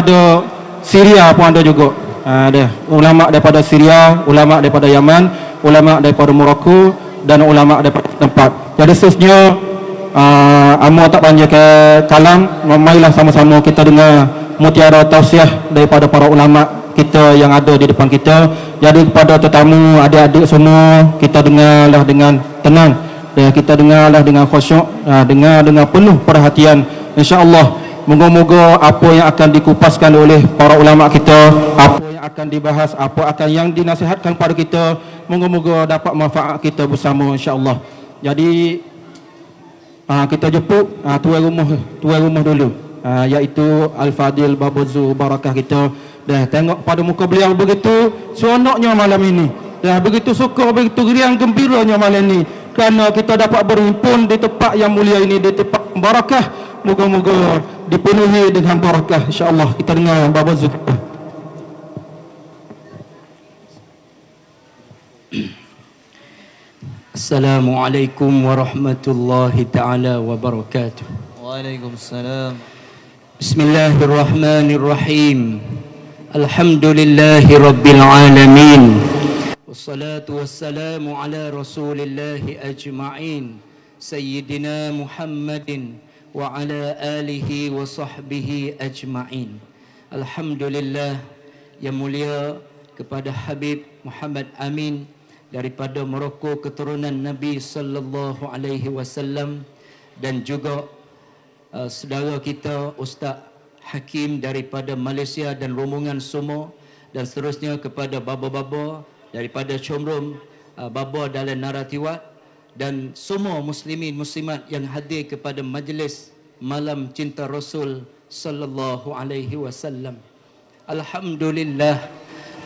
ada Syria pun ada juga. Ada ulama daripada Syria, ulama daripada Yaman, ulama daripada Morocco dan ulama daripada tempat. Jadi seterusnya amo tak panjang ke kalam, marilah sama-sama kita dengar mutiara tausiah daripada para ulama kita yang ada di depan kita. Jadi kepada tetamu, adik-adik semua, kita dengarlah dengan tenang dan kita dengarlah dengan khusyuk, dengar dengan penuh perhatian. Insya-Allah moga-moga apa yang akan dikupaskan oleh para ulama kita, apa yang akan dibahas, apa akan yang dinasihatkan pada kita, moga-moga dapat manfaat kita bersama insya-Allah. Jadi kita jemput tuan rumah dulu, iaitu Al-Fadil Babozu Barakah kita. Dah tengok pada muka beliau begitu seronoknya malam ini. Dah begitu suka, begitu riang gembiranya malam ini kerana kita dapat berhimpun di tempat yang mulia ini, di tempat barakah. Moga-moga dipenuhi dengan barakah insya-Allah. Kita dengar Babozu. Assalamualaikum warahmatullahi taala wabarakatuh. Waalaikumsalam. Bismillahirrahmanirrahim. Alhamdulillahi rabbil alamin. Wassalatu wassalamu ala rasulillahi ajma'in. Sayyidina Muhammadin wa ala alihi wa sahbihi ajma'in. Alhamdulillah, yang mulia kepada Habib Muhammad Amin daripada Morocco, keturunan Nabi sallallahu alaihi wasallam, dan juga saudara kita Ustaz Hakim daripada Malaysia dan rombongan semua, dan seterusnya kepada baba-baba daripada Comrom, Baba Dalan Naratiwat, dan semua muslimin muslimat yang hadir kepada majlis malam cinta Rasul sallallahu alaihi wasallam. Alhamdulillah,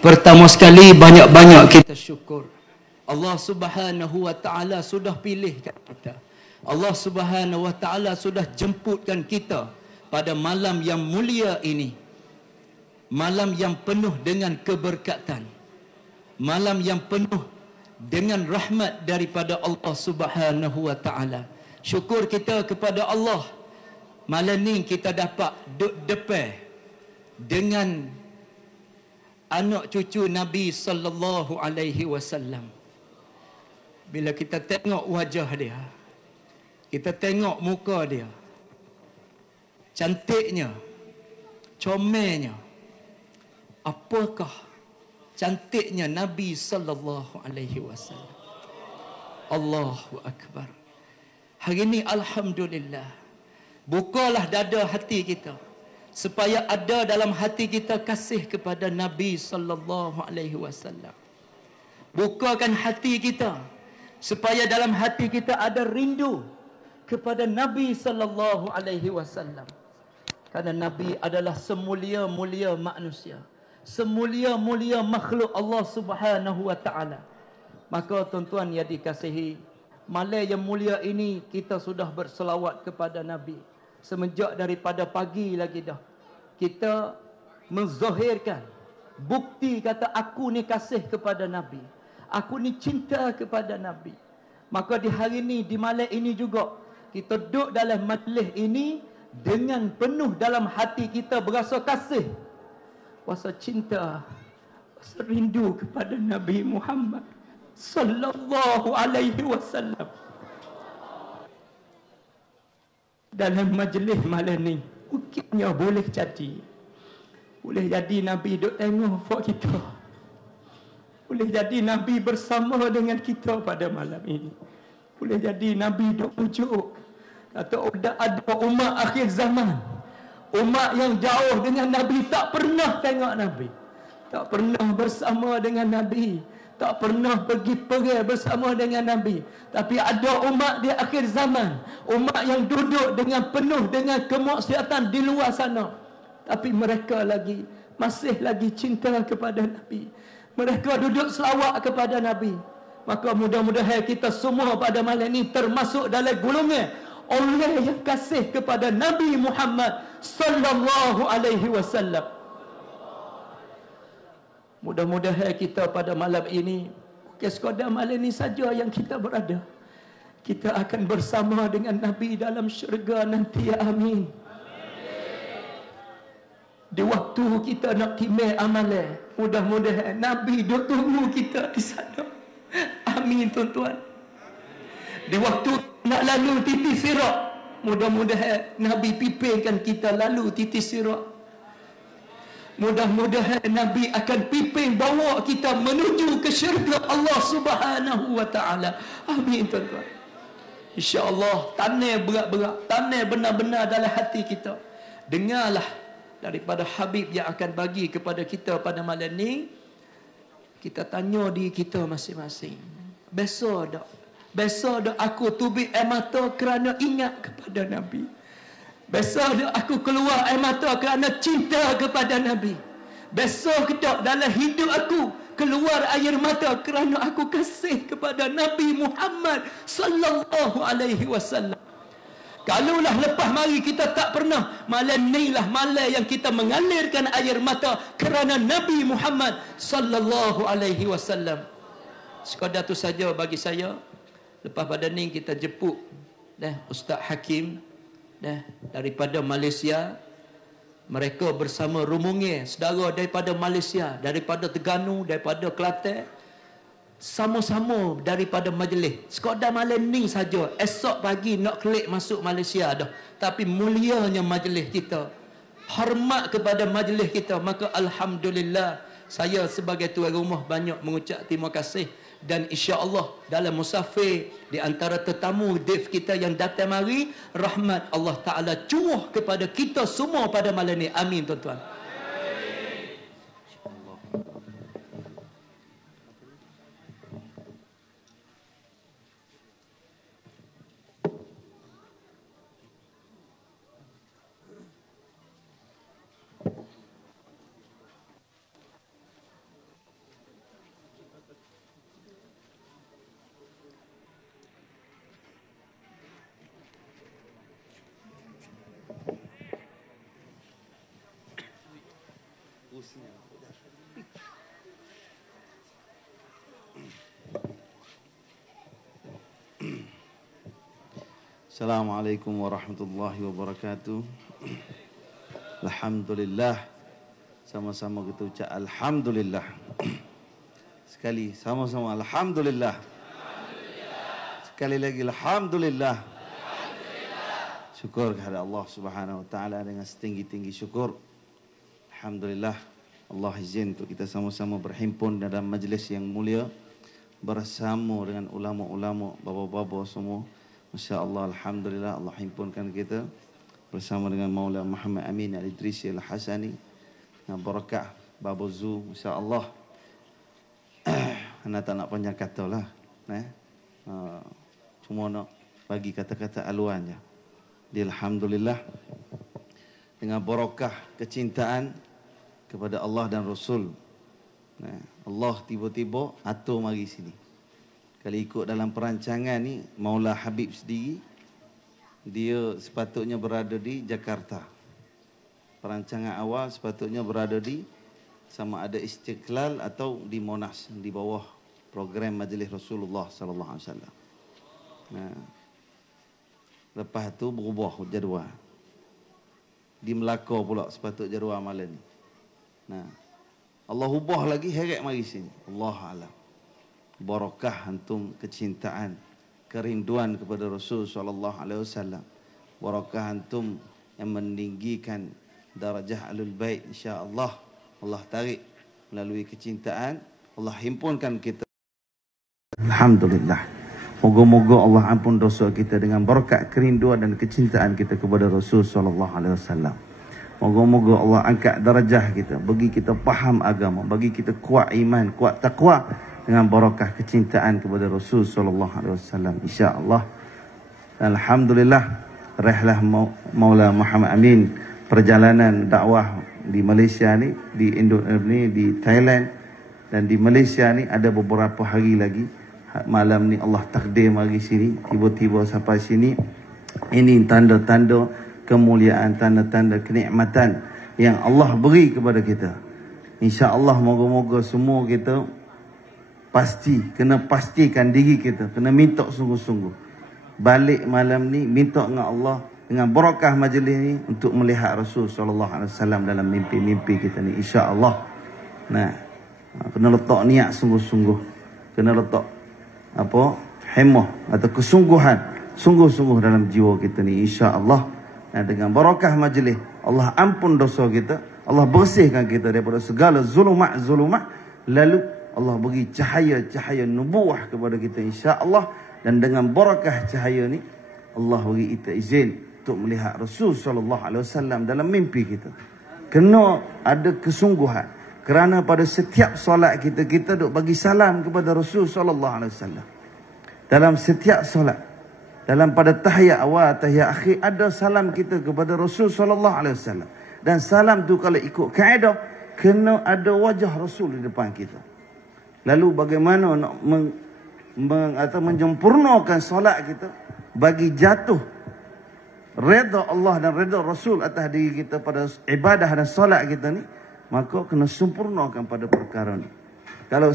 pertama sekali banyak-banyak kita syukur. Allah Subhanahu wa taala sudah pilihkan kita. Allah Subhanahu wa taala sudah jemputkan kita pada malam yang mulia ini. Malam yang penuh dengan keberkatan. Malam yang penuh dengan rahmat daripada Allah Subhanahu wa taala. Syukur kita kepada Allah. Malam ni kita dapat duduk depan dengan anak cucu Nabi sallallahu alaihi wasallam. Bila kita tengok wajah dia, kita tengok muka dia, cantiknya, comelnya, apakah cantiknya Nabi sallallahu alaihi wasallam. Allahu akbar. Hari ini alhamdulillah, bukalah dada hati kita supaya ada dalam hati kita kasih kepada Nabi sallallahu alaihi wasallam. Bukakan hati kita supaya dalam hati kita ada rindu kepada Nabi sallallahu alaihi wasallam. Karena Nabi adalah semulia-mulia manusia, semulia-mulia makhluk Allah Subhanahu wa taala. Maka tuan-tuan yang dikasihi, malam yang mulia ini kita sudah berselawat kepada Nabi semenjak daripada pagi lagi dah. Kita menzahirkan bukti kata aku ni kasih kepada Nabi, aku ni cinta kepada Nabi. Maka di hari ini, di malam ini juga, kita duduk dalam majlis ini dengan penuh dalam hati kita berasa kasih, rasa cinta, rasa rindu kepada Nabi Muhammad sallallahu alaihi wasallam. Dalam majlis malam ni, mungkinnya boleh jadi Nabi duduk tengok fak kita. Boleh jadi Nabi bersama dengan kita pada malam ini. Boleh jadi Nabi duk pujuk kata ada umat akhir zaman, umat yang jauh dengan Nabi, tak pernah tengok Nabi, tak pernah bersama dengan Nabi, tak pernah pergi bersama dengan Nabi. Tapi ada umat di akhir zaman, umat yang duduk dengan penuh dengan kemaksiatan di luar sana, tapi mereka masih lagi cinta kepada Nabi. Mereka duduk selawat kepada Nabi. Maka mudah-mudahan kita semua pada malam ini termasuk dalam golongan orang yang kasih kepada Nabi Muhammad sallallahu alaihi wasallam. Mudah-mudahan kita pada malam ini, bukan sekadar malam ini saja yang kita berada, kita akan bersama dengan Nabi dalam syurga nanti. Amin. Di waktu kita nak timai amalan, mudah-mudahan Nabi duk tunggu kita di sana. Amin tuan-tuan. Di waktu nak lalu titik sirat, mudah-mudahan Nabi pimpinkan kita lalu titik sirat. Mudah-mudahan Nabi akan pimpin bawa kita menuju ke syurga Allah Subhanahu wa taala. Amin tuan-tuan. Insya-Allah tanah berat-berat, tanah benar-benar dalam hati kita. Dengarlah daripada Habib yang akan bagi kepada kita pada malam ni. Kita tanya diri kita masing-masing. Besok dak aku tubik air mata kerana ingat kepada Nabi. Besok dak aku keluar air mata kerana cinta kepada Nabi. Besok dak dalam hidup aku keluar air mata kerana aku kasih kepada Nabi Muhammad sallallahu alaihi wasallam. Kalaulah lepas mari kita tak pernah, malam ni lah malam yang kita mengalirkan air mata kerana Nabi Muhammad sallallahu alaihi wasallam. Sekadar tu saja bagi saya. Lepas pada ni kita jemput Ustaz Hakim daripada Malaysia. Mereka bersama rombongan saudara daripada Malaysia, daripada Terengganu, daripada Kelantan, sama-sama daripada majlis. Sekadar malam ni saja. Esok pagi nak kelik masuk Malaysia dah. Tapi mulianya majlis kita, hormat kepada majlis kita, maka alhamdulillah saya sebagai tuan rumah banyak mengucap terima kasih. Dan insya-Allah dalam musafir di antara tetamu def kita yang datang mari, rahmat Allah Taala curah kepada kita semua pada malam ni. Amin tuan-tuan. Assalamualaikum warahmatullahi wabarakatuh. Alhamdulillah. Sama-sama kita ucap Alhamdulillah. Sekali sama-sama Alhamdulillah. Sekali lagi Alhamdulillah. Syukur kepada Allah Subhanahu wa taala dengan setinggi-tinggi syukur. Alhamdulillah, Allah izin untuk kita sama-sama berhimpun dalam majlis yang mulia bersama dengan ulama-ulama, bapa-bapa semua. Masya-Allah, alhamdulillah, Allah himpunkan kita bersama dengan Maula Muhammad Amin Al-Idrisi Al-Hasani dengan barakah Baba Zu. Masya-Allah. Ana tak nak panjang katalah, cuma nak bagi kata-kata aluan je. Alhamdulillah, dengan barakah kecintaan kepada Allah dan Rasul, Allah tiba-tiba atur mari sini. Kalau ikut dalam perancangan ni, Maula Habib sendiri, dia sepatutnya berada di Jakarta. Perancangan awal sepatutnya berada di sama ada Istiqlal atau di Monas, di bawah program Majlis Rasulullah sallallahu alaihi wasallam. Lepas tu berubah jadual. Di Melaka pula sepatut jadual malam ni. Allah ubah lagi, heret mari sini. Allah alam. Barakah antum kecintaan, kerinduan kepada Rasul sallallahu alaihi wasallam. Barakah antum yang meninggikan darajah Ahlul Bait, insya-Allah Allah tarik melalui kecintaan, Allah himpunkan kita. Alhamdulillah. Moga-moga Allah ampun dosa kita dengan berkat kerinduan dan kecintaan kita kepada Rasul sallallahu alaihi wasallam. Moga-moga Allah angkat darjah kita, bagi kita faham agama, bagi kita kuat iman, kuat takwa dengan barakah kecintaan kepada Rasul sallallahu alaihi wasallam, insya-Allah. Alhamdulillah, rehlah Maula Muhammad Amin perjalanan dakwah di Malaysia ni, di Thailand dan di Malaysia ni ada beberapa hari lagi. Malam ni Allah takdir mari sini, tiba-tiba sampai sini. Ini tanda-tanda kemuliaan, tanda-tanda kenikmatan yang Allah beri kepada kita. Insya-Allah moga-moga semua kita kena pastikan diri kita, kena minta sungguh-sungguh. Balik malam ni minta dengan Allah dengan barakah majlis ni untuk melihat Rasul sallallahu alaihi wasallam dalam mimpi-mimpi kita ni, insya-Allah. Nah, kena letak niat sungguh-sungguh. Kena letak apa? Hemah atau kesungguhan, sungguh-sungguh dalam jiwa kita ni, insya-Allah. Nah, dengan barakah majlis, Allah ampun dosa kita, Allah bersihkan kita daripada segala zulumat, lalu Allah bagi cahaya nubuah kepada kita, insya-Allah. Dan dengan barakah cahaya ni, Allah bagi kita izin untuk melihat Rasul sallallahu alaihi wasallam dalam mimpi kita. Kena ada kesungguhan, kerana pada setiap solat kita duk bagi salam kepada Rasul sallallahu alaihi wasallam. Dalam setiap solat, dalam pada tahiyat awal, tahiyat akhir, ada salam kita kepada Rasul sallallahu alaihi wasallam. Dan salam tu kalau ikut kaedah, kena ada wajah Rasul di depan kita. Lalu bagaimana nak atau menyempurnakan solat kita bagi jatuh redha Allah dan redha Rasul atas diri kita pada ibadah dan solat kita ni, maka kena sempurnakan pada perkara ni. Kalau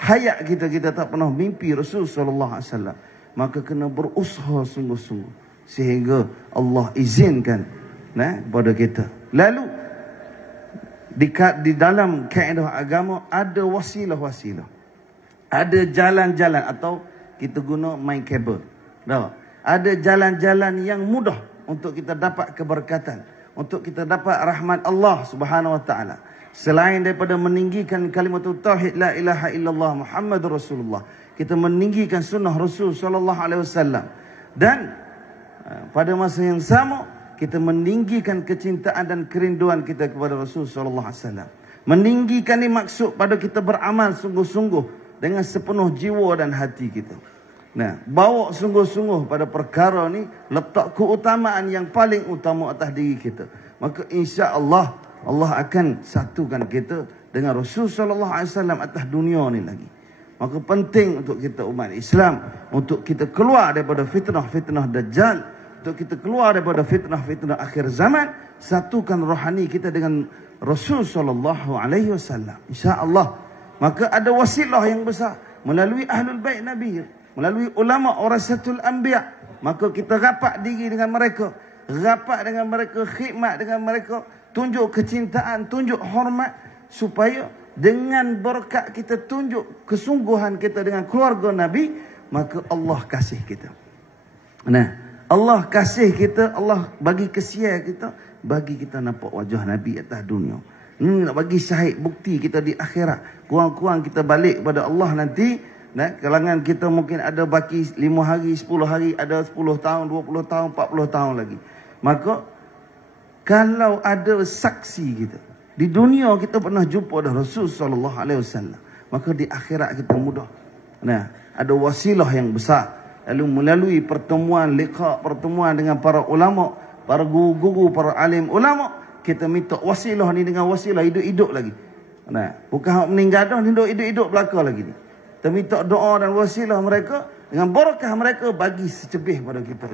hayat kita tak pernah mimpi Rasul sallallahu alaihi wasallam, maka kena berusaha sungguh-sungguh sehingga Allah izinkan pada kita. Lalu di dalam kaedah agama ada wasilah-wasilah, ada jalan-jalan, atau kita guna main kabel. Ada jalan-jalan yang mudah untuk kita dapat keberkatan, untuk kita dapat rahmat Allah Subhanahu wa taala. Selain daripada meninggikan kalimat tauhid la ilaha illallah Muhammadur Rasulullah, kita meninggikan sunnah Rasul sallallahu alaihi wasallam, dan pada masa yang sama kita meninggikan kecintaan dan kerinduan kita kepada Rasul sallallahu alaihi wasallam. Meninggikan ni maksud pada kita beramal sungguh-sungguh dengan sepenuh jiwa dan hati kita. Nah, bawa sungguh-sungguh pada perkara ni, letak keutamaan yang paling utama atas diri kita. Maka insya-Allah Allah akan satukan kita dengan Rasul sallallahu alaihi wasallam atas dunia ni lagi. Maka penting untuk kita umat Islam, untuk kita keluar daripada fitnah-fitnah Dajjal, untuk kita keluar daripada fitnah-fitnah akhir zaman, satukan rohani kita dengan Rasul sallallahu alaihi wasallam, insya-Allah. Maka ada wasilah yang besar melalui ahlul bait Nabi, melalui ulama warasatul anbiya. Maka kita rapat diri dengan mereka, khidmat dengan mereka, tunjuk kecintaan, tunjuk hormat, supaya dengan berkat kita tunjuk kesungguhan kita dengan keluarga Nabi, maka Allah kasih kita. Nah, Allah kasih kita, Allah bagi kesian kita, bagi kita nampak wajah Nabi atas dunia. Ini nak bagi syahid bukti kita di akhirat. Kurang-kurang kita balik kepada Allah nanti. Nah, kalangan kita mungkin ada baki 5 hari, 10 hari, ada 10 tahun, 20 tahun, 40 tahun lagi. Maka kalau ada saksi kita di dunia, kita pernah jumpa dah Rasul sallallahu alaihi wasallam, maka di akhirat kita mudah. Nah, ada wasilah yang besar. Lalu melalui pertemuan dengan para ulama, para guru-guru, para alim ulama, kita minta wasilah ni dengan wasilah hidup-hidup lagi. Nah, bukan hak meninggal dah, hidup-hidup belaka lagi ni. Kita minta doa dan wasilah mereka, dengan barakah mereka bagi secebih pada kita.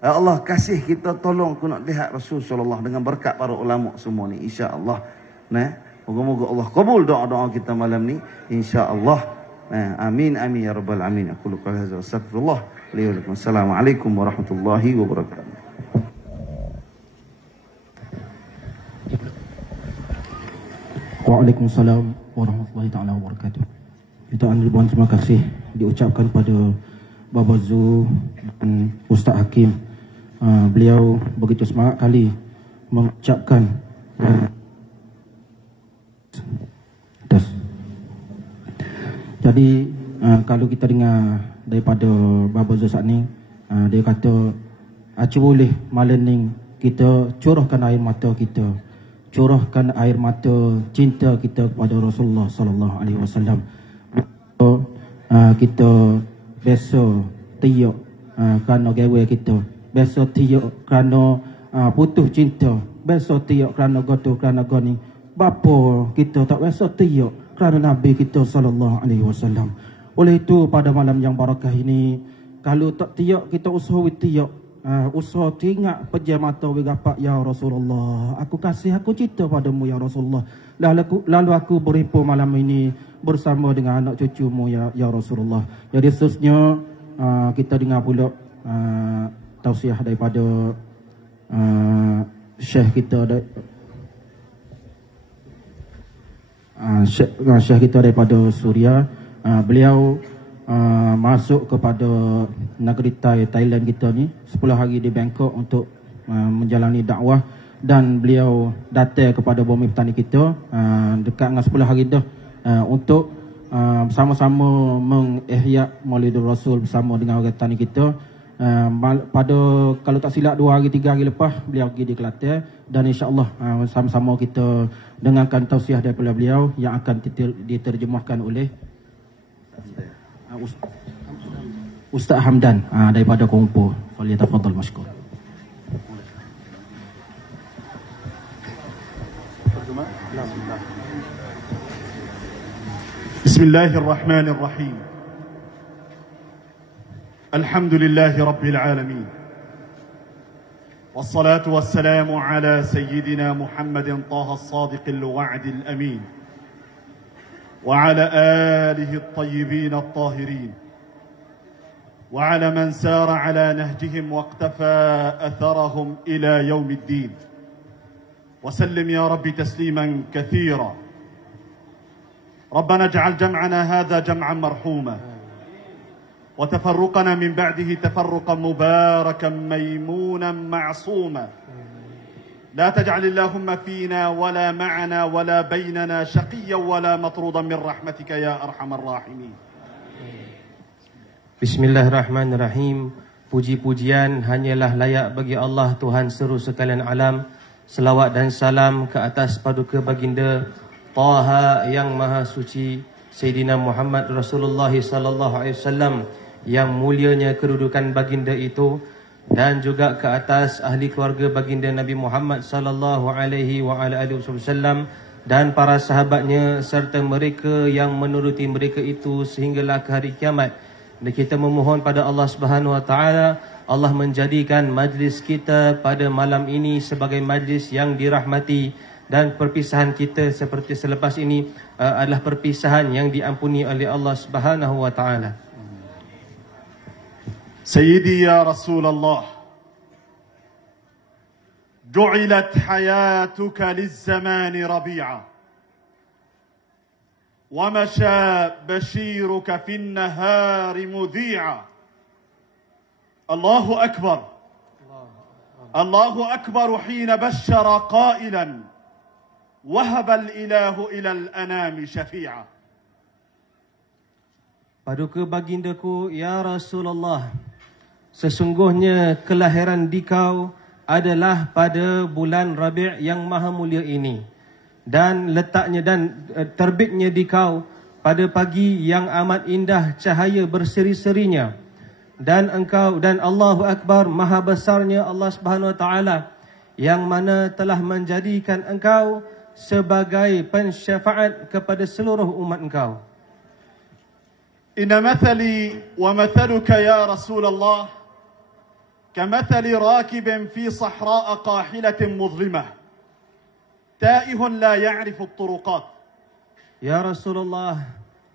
Ya Allah, kasih kita, tolong aku nak lihat Rasul sallallahu dengan berkat para ulama semua ni, insya-Allah. Nah, moga-moga Allah kabul doa-doa kita malam ni, insya-Allah. Amin amin ya rabbal alamin. Aku lupa hadza wa astaghfirullah. Assalamualaikum warahmatullahi wabarakatuh. Waalaikumsalam warahmatullahi taala wabarakatuh. Jutaan ribuan terima kasih diucapkan pada Baba Zu dan Ustaz Hakim. Beliau begitu semangat kali mengucapkan Jadi kalau kita dengar daripada Baba Zu saat ni, dia kata boleh malam ni kita curahkan air mata kita, curahkan air mata cinta kita kepada Rasulullah sallallahu alaihi wasallam. Kita biasa tiok kerana gawe kita, biasa tiok kerana putus cinta, biasa tiok kerana gotoh kerana goni. Bapa kita tak biasa tiok kerana Nabi kita sallallahu alaihi wasallam. Oleh itu pada malam yang barakah ini, kalau tak tiak kita usaha tiak, usaha tingat pejam mata gapak ya Rasulullah. Aku kasih, aku cinta padamu ya Rasulullah. Lalu aku berhimpun malam ini bersama dengan anak cucumu ya Rasulullah. Jadi seterusnya kita dengar pula tausiah daripada Syekh kita Syekh kita daripada Suria. Beliau masuk kepada negeri Thailand kita ni 10 hari di Bangkok untuk menjalani dakwah, dan beliau datang kepada bumi petani kita dekat dengan 10 hari dah untuk sama-sama mengihya Maulidur Rasul bersama dengan orang petani kita. Pada kalau tak silap 2 hari 3 hari lepas beliau pergi di Kelantan, dan insya-Allah sama-sama kita dengarkan tausiah daripada beliau yang akan diterjemahkan oleh Ustaz Hamdan daripada Kuala Lumpur. Falyatafaddal mashkur. Bismillahirrahmanirrahim. Alhamdulillahi rabbil alamin. Wassalatu wassalamu ala sayyidina Muhammadin taha as-sadiqil wa'dil amin. Wa ala alihi at-tayyibin at-tahirin. Wa ala man sara ala nahjihim wa iqtafa atharahum ila yaumiddin. Wa sallim ya rabbi tasliman kathira. ربنا اجعل جمعنا هذا جمعا مرحوما وتفرقنا من بعده تفرقا مباركا ميمونا معصوما لا تجعل اللهم فينا ولا معنا ولا بيننا شقيا ولا مطرودا من رحمتك يا أرحم الراحمين. Bismillahirrahmanirrahim. Puji-pujian hanyalah layak bagi Allah, Tuhan seluruh sekalian alam. Selawat dan salam ke atas paduka baginda Taha yang maha suci, Sayyidina Muhammad Rasulullah sallallahu alaihi wasallam yang mulianya kedudukan baginda itu, dan juga ke atas ahli keluarga baginda Nabi Muhammad sallallahu alaihi wasallam dan para sahabatnya serta mereka yang menuruti mereka itu sehinggalah ke hari kiamat. Dan kita memohon pada Allah Subhanahu wa taala, Allah menjadikan majlis kita pada malam ini sebagai majlis yang dirahmati, dan perpisahan kita seperti selepas ini adalah perpisahan yang diampuni oleh Allah Subhanahu wa taala. Sayyidi ya Rasulullah, ju'ilat hayatuka liz-zamani rabi'a wa masha bashiruka fin nahari mudhi'a. Allahu akbar. Allahu akbar hina bashara qailan وهب الإله إلى الأنام شفيعا. Paduka bagindaku, ya Rasulullah, sesungguhnya kelahiran dikau adalah pada bulan Rabi' yang maha mulia ini, dan letaknya dan terbitnya dikau pada pagi yang amat indah cahaya berseri-serinya, dan engkau dan Allahu Akbar, maha besarnya Allah Subhanahu wa taala yang mana telah menjadikan engkau sebagai pensyafaat kepada seluruh umat engkau. Inna mathali wa mathaluka ya Rasulullah kamathali rakibin fi sahra'a qahilatin mudhlimah taihun la ya'rifu at-turuqat. Ya Rasulullah,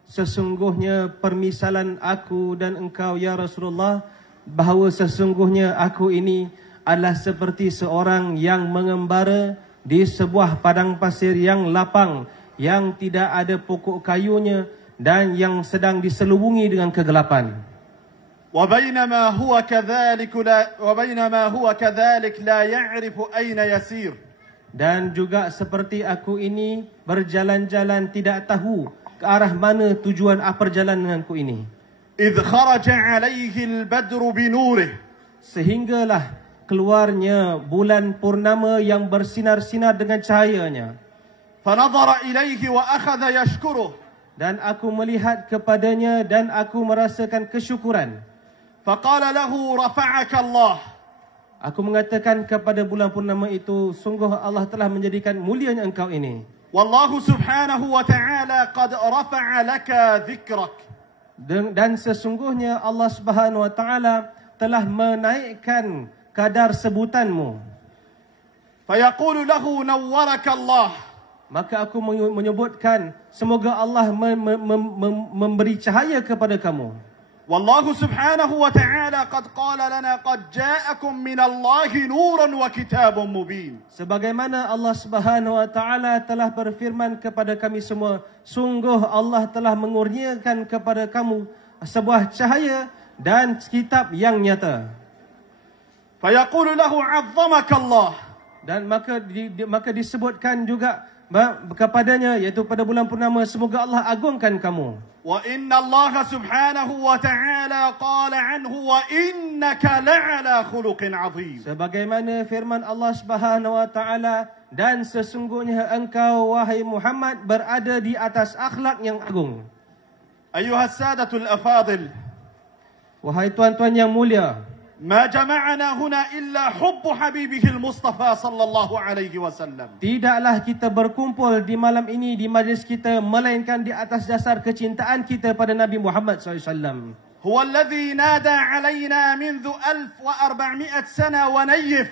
sesungguhnya permisalan aku dan engkau ya Rasulullah, bahawa sesungguhnya aku ini adalah seperti seorang yang mengembara di sebuah padang pasir yang lapang, yang tidak ada pokok kayunya dan yang sedang diselubungi dengan kegelapan. وبينما هو كذلك لا يعرف أين يسير. Dan juga seperti aku ini berjalan-jalan tidak tahu ke arah mana tujuan perjalananku ini. إذ خرج عليه البدر بنوره. Sehinggalah keluarnya bulan purnama yang bersinar-sinar dengan cahayanya. فنظر إليه وأخذ يشكره. Dan aku melihat kepadanya dan aku merasakan kesyukuran. فقال له رفعك الله. Aku mengatakan kepada bulan purnama itu, sungguh Allah telah menjadikan mulianya engkau ini. والله سبحانه وتعالى قد رفع لك ذكرك. Dan sesungguhnya Allah Subhanahu wa taala telah menaikkan kadar sebutanmu. فيقول له نورك الله. Maka aku menyebutkan, semoga Allah memberi cahaya kepada kamu. والله سبحانه وتعالى قد قال لنا قد جاءكم من الله نور وكتاب مبين. Sebagaimana Allah Subhanahu wa taala telah berfirman kepada kami semua, sungguh Allah telah mengurniakan kepada kamu sebuah cahaya dan kitab yang nyata. فيقول له عظمك الله. Dan maka disebutkan juga kepadanya, iaitu pada bulan purnama, semoga Allah agungkan kamu. وإن الله سبحانه وتعالى قال عنه وإنك لعلى خلق عظيم. Sebagaimana firman Allah Subhanahu wa taala, dan sesungguhnya engkau wahai Muhammad berada di atas akhlak yang agung. أيها السادة الأفاضل. Wahai tuan-tuan yang mulia, ما جمعنا هنا إلا حب حبيبه المصطفى صلى الله عليه وسلم. Tidaklah kita berkumpul di malam ini di majlis kita melainkan di atas dasar kecintaan kita pada Nabi Muhammad SAW. هو الذي نادى علينا منذ 1400 سنة ونيف.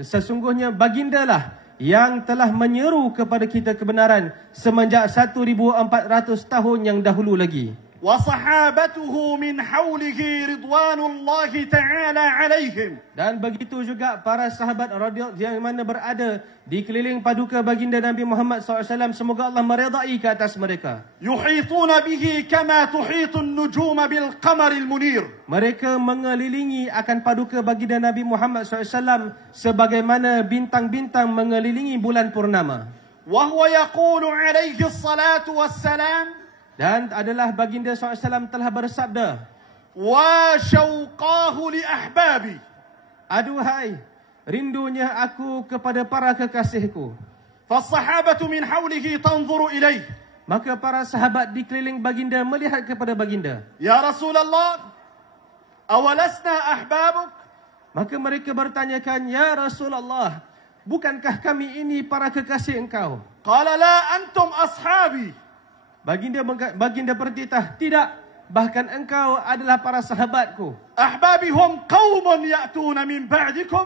Sesungguhnya bagindalah yang telah menyeru kepada kita kebenaran semenjak 1400 tahun yang dahulu lagi. وصحابته من حوله رضوان الله تعالى عليهم. Dan begitu juga para sahabat radhiyallahu yang mana berada di keliling paduka baginda Nabi Muhammad SAW, semoga Allah meredai ke atas mereka. يحيطون به كما تحيط النجوم بالقمر المنير. Mereka mengelilingi akan paduka baginda Nabi Muhammad SAW sebagaimana bintang-bintang mengelilingi bulan purnama. وهو يقول عليه الصلاة والسلام. Dan adalah baginda SAW telah bersabda, وشوقاه لأحبابي. aduhai rindunya aku kepada para kekasihku. فالصحابة من حوله تنظر إليه. Maka para sahabat di keliling baginda melihat kepada baginda. يا رسول الله أولسنا أحبابك. Maka mereka bertanyakan, ya Rasulullah, bukankah kami ini para kekasih engkau? قال لا أنتم أصحابي. Baginda bertitah, tidak, bahkan engkau adalah para sahabatku. أحبابي هم قوم يأتون من بعدكم.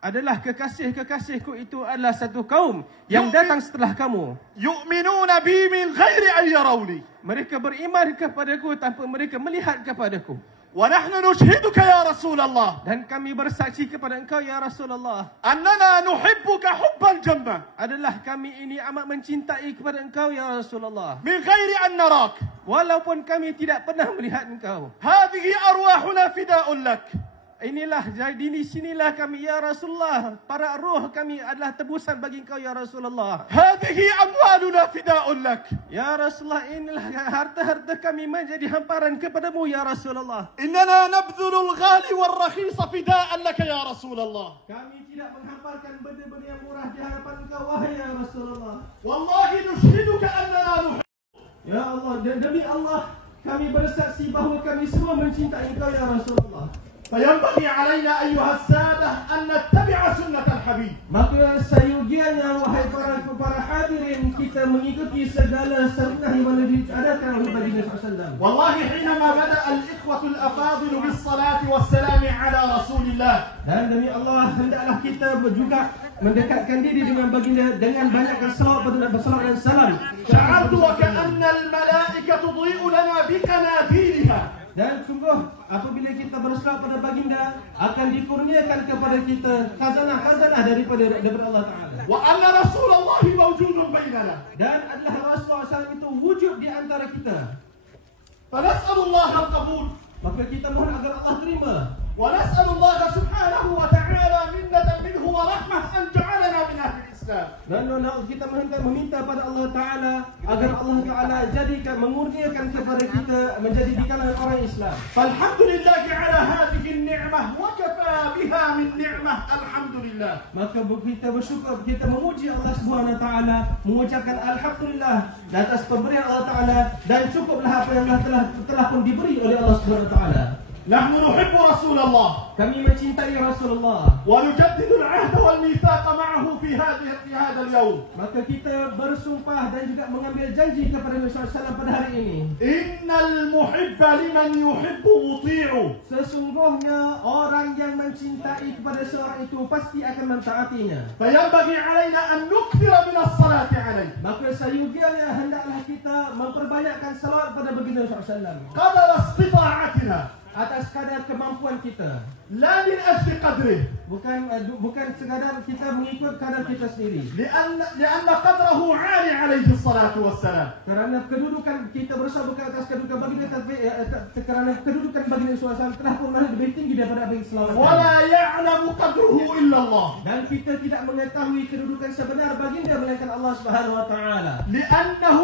Adalah kekasih-kekasihku itu adalah satu kaum yang datang setelah kamu. يؤمنون بي من غير أن يروني. Mereka beriman kepadaku tanpa mereka melihat kepadaku. ونحن نشهدك يا رسول الله. Dan kami bersaksi kepada engkau ya Rasulullah, أننا نحبك حبا جما. adalah kami ini amat mencintai kepada engkau ya Rasulullah, من غير أن نراك. walaupun kami tidak pernah melihat engkau. هذه أرواحنا فداء لك. Inilah, jadi di sinilah kami ya Rasulullah, para ruh kami adalah tebusan bagi engkau ya Rasulullah. هذه أموالنا فداء لك. Ya Rasulullah, inilah harta-harta kami menjadi hamparan kepadamu ya Rasulullah. إننا نبذل الغالي والرخيص فداء لك يا رسول الله. Kami tidak menghamparkan benda-benda yang murah di hadapan engkau wahai ya Rasulullah. والله نشهدك أننا نحب. Ya Allah, demi Allah kami bersaksi bahawa kami semua mencintai engkau ya Rasulullah. فينبغي علينا أيها السادة أن نتبع سنة الحبيب. Maka sayugianya wahai para hadirin, kita mengikuti segala sunnah yang mana diadakan oleh baginda SAW. والله حينما بدأ الإخوة الأفاضل بالصلاة والسلام على رسول الله. Dan demi Allah, hendaklah kita juga mendekatkan diri dengan baginda dengan banyakkan salawat dan salam. شعرت وكأن الملائكة تضيء لنا بقناديلها. Dan sungguh apabila kita bersalawat pada baginda akan dikurniakan kepada kita khazanah-khazanah daripada Allah Ta'ala. وأن رسول الله موجود بيننا. Dan adalah Rasulullah SAW itu wujud di antara kita. فنسأل الله القبول. Maka kita mohon agar Allah terima. ونسأل الله سبحانه وتعالى منة منه ورحمة أن جعلنا من أهل الإسلام. Dan kita meminta pada Allah Ta'ala agar Allah Ta'ala jadikan, mengurniakan kepada kita menjadi di kalangan orang Islam. فالحمد لله على هذه النعمة وكفى بها من نعمة. الحمد لله. Maka kita bersyukur, kita memuji Allah Subhanahu Wa Ta'ala, mengucapkan Alhamdulillah di atas pemberian Allah Ta'ala, dan cukuplah apa yang telah pun diberi oleh Allah Subhanahu Wa Ta'ala. نحن نحب رسول الله. Kami mencintai Rasulullah. ونجدد العهد والميثاق معه في هذا اليوم. Maka kita bersumpah dan juga mengambil janji kepada Nabi SAW pada hari ini. إن المحب لمن يحب مطيع. Sesungguhnya orang yang mencintai kepada seorang itu pasti akan mentaatinya. فينبغي علينا أن نكثر من الصلاة عليه. Maka sayugianya hendaklah kita memperbanyakkan salawat pada baginda SAW قدر استطاعتنا atas kadar kemampuan kita. لا من أجل قدره Bukan sekadar kita mengikut kadar kita sendiri. لأن قدره عالي عليه الصلاة والسلام. Kerana kedudukan kita berusaha bukan atas kedudukan baginda, tapi kerana kedudukan baginda SAW telah pun lebih tinggi daripada abang selawat. ولا يعلم قدره إلا الله. Dan kita tidak mengetahui kedudukan sebenar baginda melainkan Allah Subhanahu Wa Taala. لأنه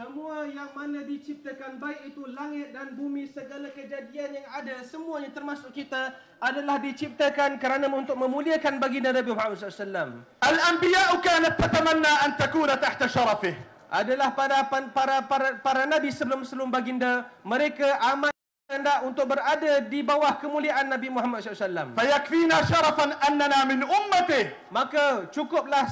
Semua yang mana diciptakan, baik itu langit dan bumi, segala kejadian yang ada, semuanya termasuk kita adalah diciptakan kerana untuk memuliakan baginda Nabi Muhammad SAW. الأنبياء كانت تتمنى أن تكون تحت شرفه. Adalah para nabi sebelum baginda, mereka amat hendak untuk berada di bawah kemuliaan Nabi Muhammad SAW. فيكفينا شرفا أننا من أمته. Maka cukuplah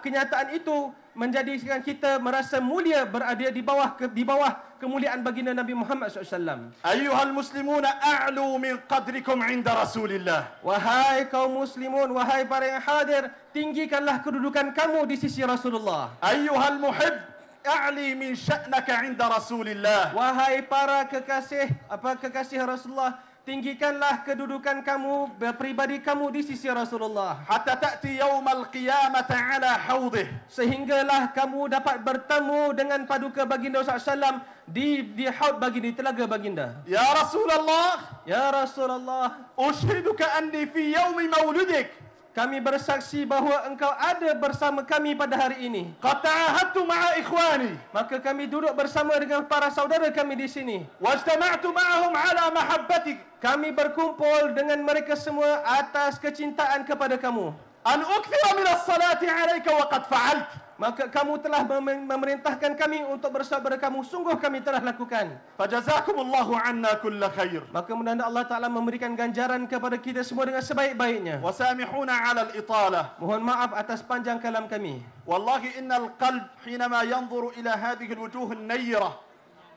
kenyataan itu menjadikan kita merasa mulia berada di bawah kemuliaan baginda Nabi Muhammad SAW. أيها المسلمون أعلوا من قدركم عند رسول الله. Wahai kaum muslimun, wahai para yang hadir, tinggikanlah kedudukan kamu di sisi Rasulullah. أيها المحب أعلي من شأنك عند رسول الله. Wahai para kekasih Rasulullah, tinggikanlah kedudukan kamu, pribadi kamu di sisi Rasulullah. حتى تأتي يوم القيامة على حوضه. Sehinggalah kamu dapat bertemu dengan paduka baginda SAW di haud baginda, di telaga baginda. يا رسول الله. Ya Rasulullah, أشهدك أني في يوم مولدك kami bersaksi bahawa engkau ada bersama kami pada hari ini. قد تعاهدت مع إخواني. Maka kami duduk bersama dengan para saudara kami di sini. واجتمعت معهم على محبتك. Kami berkumpul dengan mereka semua atas kecintaan kepada kamu. أن أكثر من الصلاة عليك وقد فعلت. Maka kamu telah memerintahkan kami untuk bersabar kamu. Sungguh kami telah lakukan. فجزاكم الله عنا كل خير. Maka mudah-mudahan Allah Ta'ala memberikan ganjaran kepada kita semua dengan sebaik-baiknya. وسامحونا على الإطالة. Mohon maaf atas panjang kalam kami. والله إن القلب حينما ينظر إلى هذه الوجوه النيرة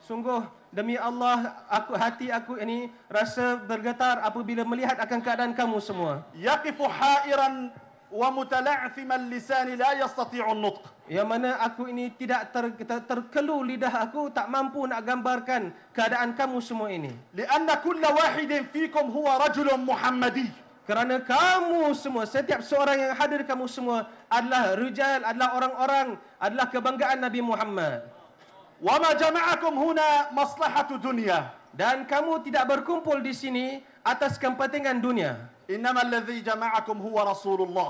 Sungguh demi Allah, hati aku ini rasa bergetar apabila melihat akan keadaan kamu semua. يقف حائرا ومتلعثم اللسان لا يستطيع النطق. Yang mana aku ini tidak terkelu lidah aku, tak mampu nak gambarkan keadaan kamu semua ini. لأن كل واحد فيكم هو رجل محمدي. Kerana kamu semua, setiap seorang yang hadir kamu semua adalah rijal, adalah orang-orang, adalah kebanggaan Nabi Muhammad. وما جمعكم هنا مصلحة دنيا. Dan kamu tidak berkumpul di sini atas kepentingan dunia. إنما الذي جمعكم هو رسول الله.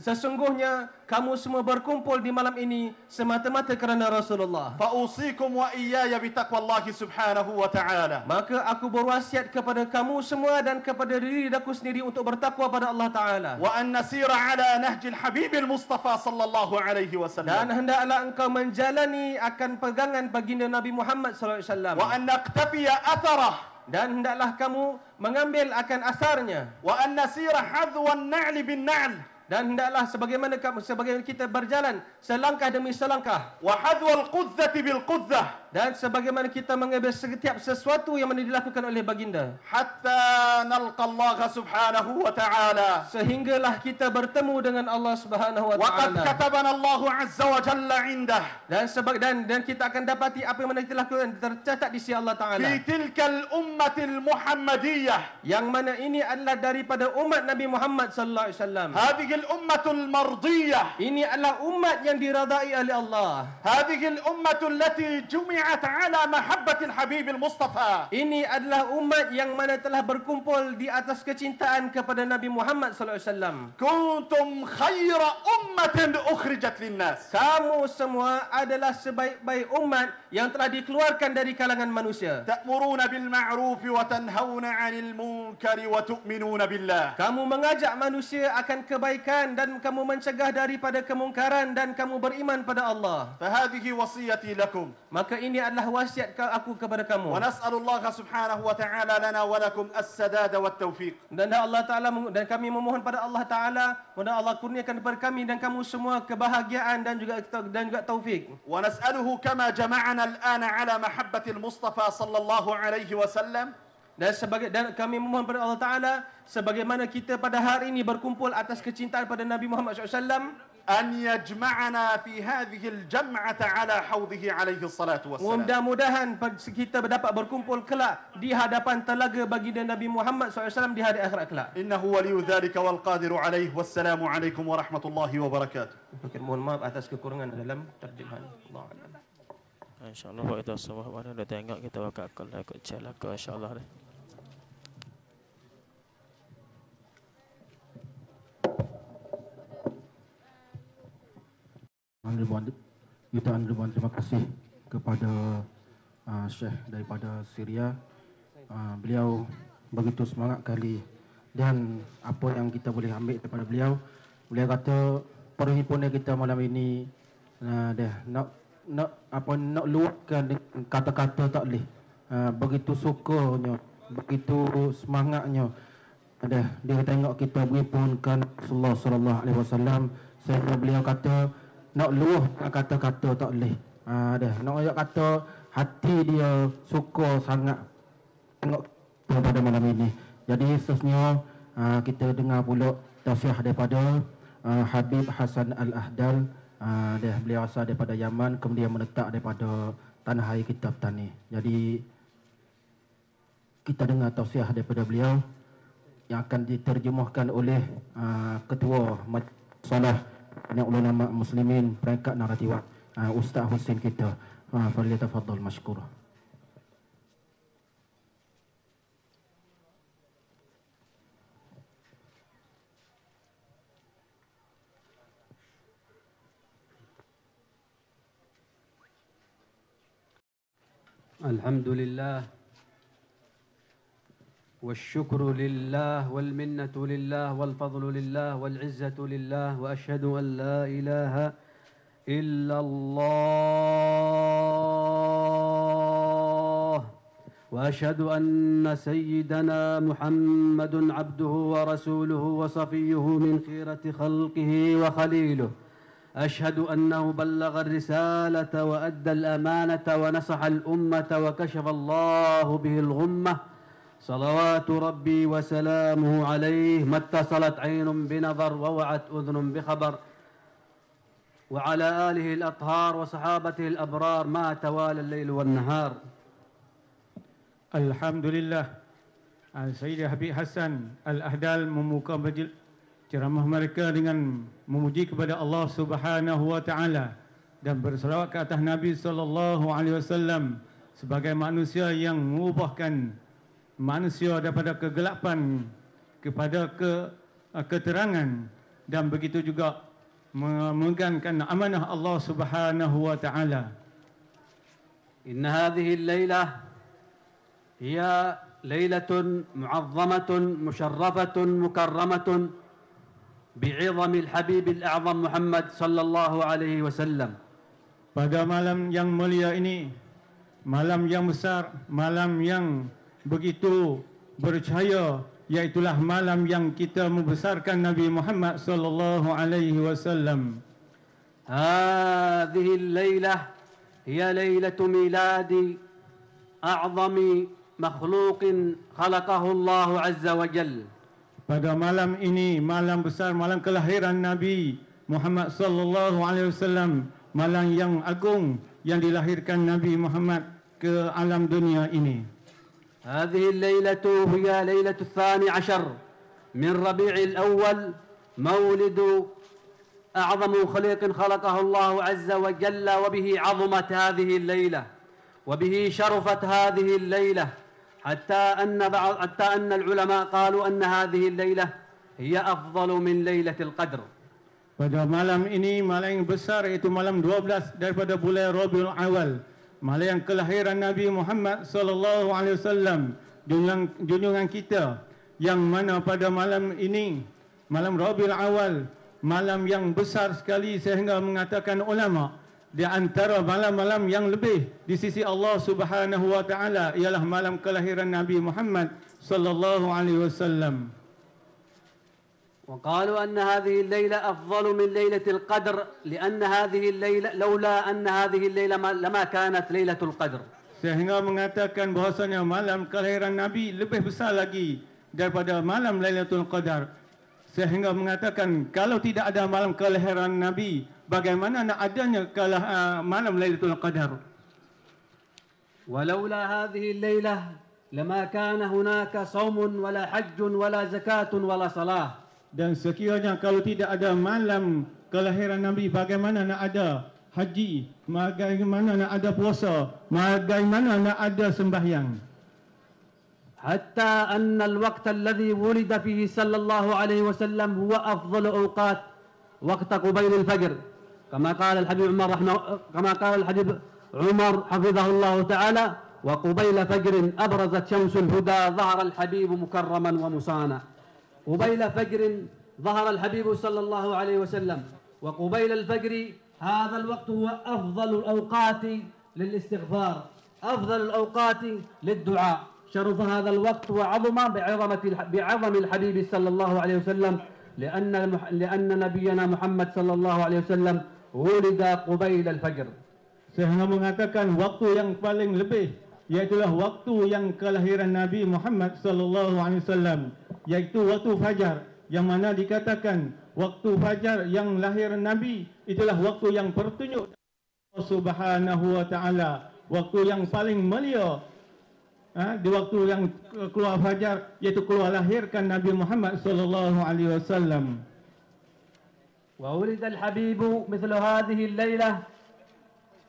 Sesungguhnya kamu semua berkumpul di malam ini semata-mata kerana Rasulullah. فأوصيكم وإياي بتقوى الله سبحانه وتعالى. Maka aku berwasiat kepada kamu semua dan kepada diri aku sendiri untuk bertakwa pada Allah Ta'ala. وأن نسير على نهج الحبيب المصطفى صلى الله عليه Dan وسلم. hendaklah engkau menjalani akan pegangan baginda Nabi Muhammad SAW. وأن نقتفي أثره. Dan hendaklah kamu mengambil akan asarnya. وأن نسير حذو النعل بالنعل. Dan hendaklah sebagaimana kita berjalan selangkah demi selangkah. وحذو القذة بالقذة. Dan sebagaimana kita mengambil setiap sesuatu yang dilakukan oleh baginda. حتى نلقى الله سبحانه وتعالى. Sehinggalah kita bertemu dengan Allah Subhanahu Wa وقد Taala. كتبنا الله عز وجل عنده. Dan kita akan dapati apa yang kita lakukan tercatat di sisi Allah Taala. في تلك الأمة المحمدية. Yang mana ini adalah daripada umat Nabi Muhammad sallallahu alaihi wasallam. هذه الأمة المرضية. Ini adalah umat yang diradai oleh Allah. هذه الأمة التي جمعت على محبة الحبيب المصطفى. Ini adalah umat yang mana telah berkumpul di atas kecintaan kepada Nabi Muhammad sallallahu alaihi wasallam. كنتم خير أمة أخرجت للناس. Kamu semua adalah sebaik-baik umat yang telah dikeluarkan dari kalangan manusia. تأمرون بالمعروف وتنهون عن المنكر وتؤمنون بالله. Kamu mengajak manusia akan kebaikan dan kamu mencegah daripada kemungkaran dan kamu beriman pada Allah. فهذه وصيتي لكم. Maka ini adalah wasiat aku kepada kamu. ونسأل الله سبحانه وتعالى لنا ولكم السداد والتوفيق. Dan Allah Taala dan kami memohon pada Allah Taala, mudah Allah kurniakan kepada kami dan kamu semua kebahagiaan dan juga taufik. ونسأله كما جمعنا الآن على محبة المصطفى صلى الله عليه وسلم. Dan kami memohon kepada Allah Ta'ala, sebagaimana kita pada hari ini berkumpul atas kecintaan pada Nabi Muhammad SAW, أن يجمعنا في هذه الجمعة على حوضه عليه الصلاة والسلام. mudah-mudahan kita dapat berkumpul kelak di hadapan telaga baginda Nabi Muhammad SAW di hari akhirat kelak. إنه ولي ذلك والقادر عليه. والسلام عليكم ورحمة الله وبركاته. Mohon maaf atas kekurangan dalam terjemahan. Allah A'lam. InsyaAllah buat kita semua mana dah tengok kita bakal ikut jalan ke insyaAllah ni. Jutaan ribuan terima kasih kepada Syekh daripada Syria. Beliau begitu semangat kali, dan apa yang kita boleh ambil daripada beliau, beliau kata perhimpunan kita malam ini nak luahkan kata-kata tak boleh. Begitu sukanya, begitu semangatnya. Dia tengok kita berhimpunkan Rasulullah sallallahu alaihi wasallam, sehingga beliau kata nak luah kata-kata tak boleh. Nak ayat kata hati dia suka sangat tengok pada malam ini. Jadi seterusnya kita dengar pula tausiah daripada Habib Hasan Al-Ahdal. Beliau asal daripada Yaman, kemudian menetap daripada tanah air Kitab Tani. Jadi kita dengar tausiah daripada beliau yang akan diterjemahkan oleh Ketua Masalah yang ulama muslimin peringkat Naratiwat, Ustaz Husin kita. Falyatafaddal mashkura. الحمد لله والشكر لله والمنة لله والفضل لله والعزة لله وأشهد أن لا إله إلا الله وأشهد أن سيدنا محمد عبده ورسوله وصفيه من خيرة خلقه وخليله. أشهد أنه بلغ الرسالة وأدى الأمانة ونصح الأمة وكشف الله به الغمة. صلوات ربي وسلامه عليه ما اتصلت عين بنظر ووعت أذن بخبر، وعلى آله الأطهار وصحابته الأبرار ما توالى الليل والنهار. Alhamdulillah, Sayyidina Habib Hasan Al-Ahdal membuka majlis ceramah mereka dengan memuji kepada Allah Subhanahu wa taala dan berselawat ke atas Nabi sallallahu alaihi wasallam sebagai manusia yang mengubahkan manusia daripada kegelapan kepada keterangan, dan begitu juga memegangkan amanah Allah Subhanahu wa taala. Inna hadhihi al-lailah hiya lailatun mu'azzamatun musharrafatun mukarramatun بعظم الحبيب الأعظم محمد صلى الله عليه وسلم. Pada malam yang mulia ini, malam yang besar, malam yang begitu bercahaya, iaitulah malam yang kita membesarkan Nabi Muhammad sallallahu alaihi wasallam. هذه الليلة هي ليلة ميلاد أعظم مخلوق خلقه الله عز وجل. Pada malam ini, malam besar, malam kelahiran Nabi Muhammad sallallahu alaihi wasallam, malam yang agung yang dilahirkan Nabi Muhammad ke alam dunia ini. هذه الليلة هي ليلة 12 من ربيع الأول، مولد أعظم خليق خلقه الله عز وجل، وبه عظمت هذه الليلة وبه شرفت هذه الليلة، حتى أن العلماء قالوا أن هذه الليلة هي أفضل من ليلة القدر. Pada malam ini, malam yang besar, iaitu malam 12 daripada bulan Rabiul Awal, malam yang kelahiran Nabi Muhammad sallallahu alaihi wasallam, junjungan kita, yang mana pada malam ini, malam Rabiul Awal, malam yang besar sekali sehingga mengatakan ulama, di antara malam-malam yang lebih di sisi Allah Subhanahu wa taala ialah malam kelahiran Nabi Muhammad sallallahu alaihi wasallam. وقالوا أن هذه الليلة أفضل من ليلة القدر، لأن هذه الليلة لولا أن هذه الليلة لما كانت ليلة القدر. sehingga mengatakan bahasanya malam kelahiran Nabi lebih besar lagi daripada malam Lailatul Qadar, sehingga mengatakan kalau tidak ada malam kelahiran Nabi, bagaimana nak adanya malam Lailatul Qadar. ولولا هذه الليلة لما كان هناك صوم ولا حج ولا زكاة ولا صلاة. Dan sekiranya kalau tidak ada malam kelahiran Nabi, bagaimana nak ada haji, bagaimana nak ada puasa, bagaimana nak ada sembahyang. حتى أن الوقت الذي ولد فيه صلى الله عليه وسلم هو أفضل أوقات وقت قبيل الفجر، كما قال الحبيب عمر حفظه الله تعالى: وقبيل فجر أبرزت شمس الهدى ظهر الحبيب مكرما ومصانا. قبيل فجر ظهر الحبيب صلى الله عليه وسلم، وقبيل الفجر هذا الوقت هو أفضل الأوقات للاستغفار، أفضل الأوقات للدعاء. شرف هذا الوقت وعظم بعظم الحبيب صلى الله عليه وسلم، لأن نبينا محمد صلى الله عليه وسلم ولد قبيل الفجر. Sehingga mengatakan waktu yang paling lebih iaitulah waktu yang kelahiran Nabi Muhammad sallallahu alaihi wasallam, iaitu waktu fajar, yang mana dikatakan waktu fajar yang lahir Nabi itulah waktu yang bertunjuk Allah Subhanahu wa taala, waktu yang paling mulia. Di waktu yang keluar fajar, iaitu keluar lahirkan Nabi Muhammad sallallahu alaihi wasallam. Wa ulida al-habibu mithlu hadhihi al-lailah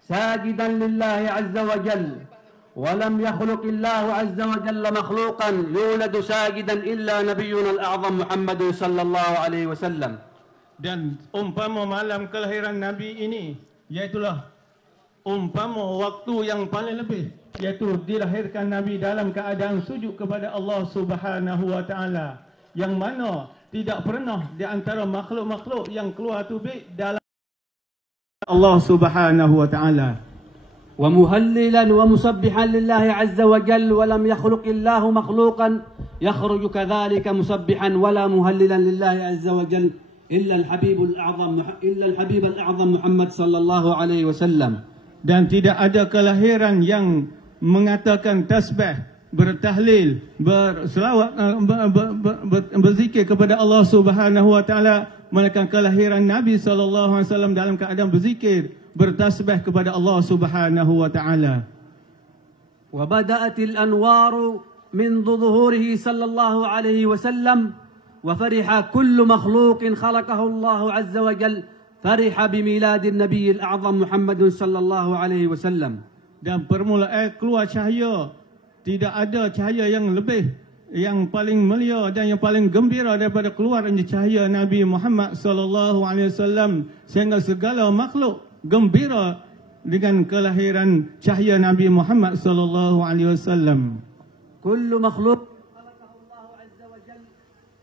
ساجدا لله عز وجل، ولم يخلق الله عز وجل مخلوقا يولد ساجدا إلا نبينا الأعظم محمد صلى الله عليه وسلم. Dan umpama malam kelahiran Nabi ini, iaitulah umpama waktu yang paling lebih, iaitu dilahirkan Nabi dalam keadaan sujud kepada Allah Subhanahu wa taala, yang mana tidak pernah di antara makhluk-makhluk yang keluar tubik dalam Allah Subhanahu wa taala. ومهللا ومسبحا لله عز وجل، ولم يخلق الله مخلوقا يخرج كذلك مسبحا ولا مهللا لله عز وجل إلا الحبيب الأعظم محمد صلى الله عليه وسلم. Dan tidak ada kelahiran yang mengatakan tasbih, bertahlil, berselawat, berzikir kepada Allah Subhanahu wa taala, melainkan kelahiran Nabi sallallahu alaihi wasallam dalam keadaan berzikir, bertasbih kepada Allah Subhanahu wa taala. Wa bada'atil anwaru min dhuhurihi sallallahu alaihi wasallam, wa fariha kullu makhluqin khalaqahu Allah azza wa jalla, fariha bimiladin nabiyil a'zam Muhammad sallallahu alaihi wasallam. Dan permulaan keluar cahaya, tidak ada cahaya yang lebih, yang paling mulia dan yang paling gembira daripada keluarnya cahaya Nabi Muhammad sallallahu alaihi wasallam, sehingga segala makhluk gembira dengan kelahiran cahaya Nabi Muhammad sallallahu alaihi wasallam. Kullu makhluk khalaqahu Allah azza wa jalla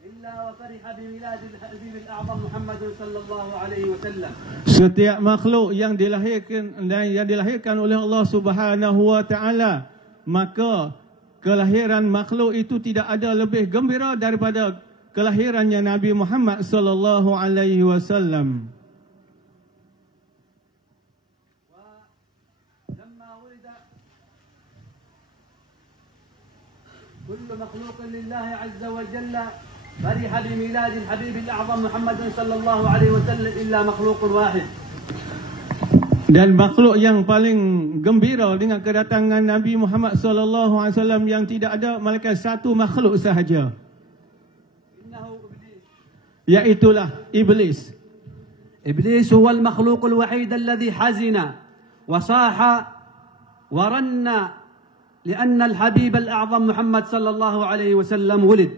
illa wa fariha bi miladil habibil a'zam Muhammad sallallahu alaihi wasallam. Setiap makhluk yang dilahirkan oleh Allah Subhanahu wa taala, maka kelahiran makhluk itu tidak ada lebih gembira daripada kelahirannya Nabi Muhammad sallallahu alaihi wasallam. Kullu makhluqin lillahi azza wa jalla fariha bi miladil habibil a'zam Muhammad sallallahu alaihi wasallam illa makhluqun wahid. Dan makhluk yang paling gembira dengan kedatangan Nabi Muhammad sallallahu alaihi wasallam yang tidak ada malaikat satu makhluk sahaja, iaitulah iblis. Iblis huwa al-makhluq al-wahid alladhi hazina wa saha wa ranna lianna al-habib al-a'zam Muhammad sallallahu alaihi wasallam wulid.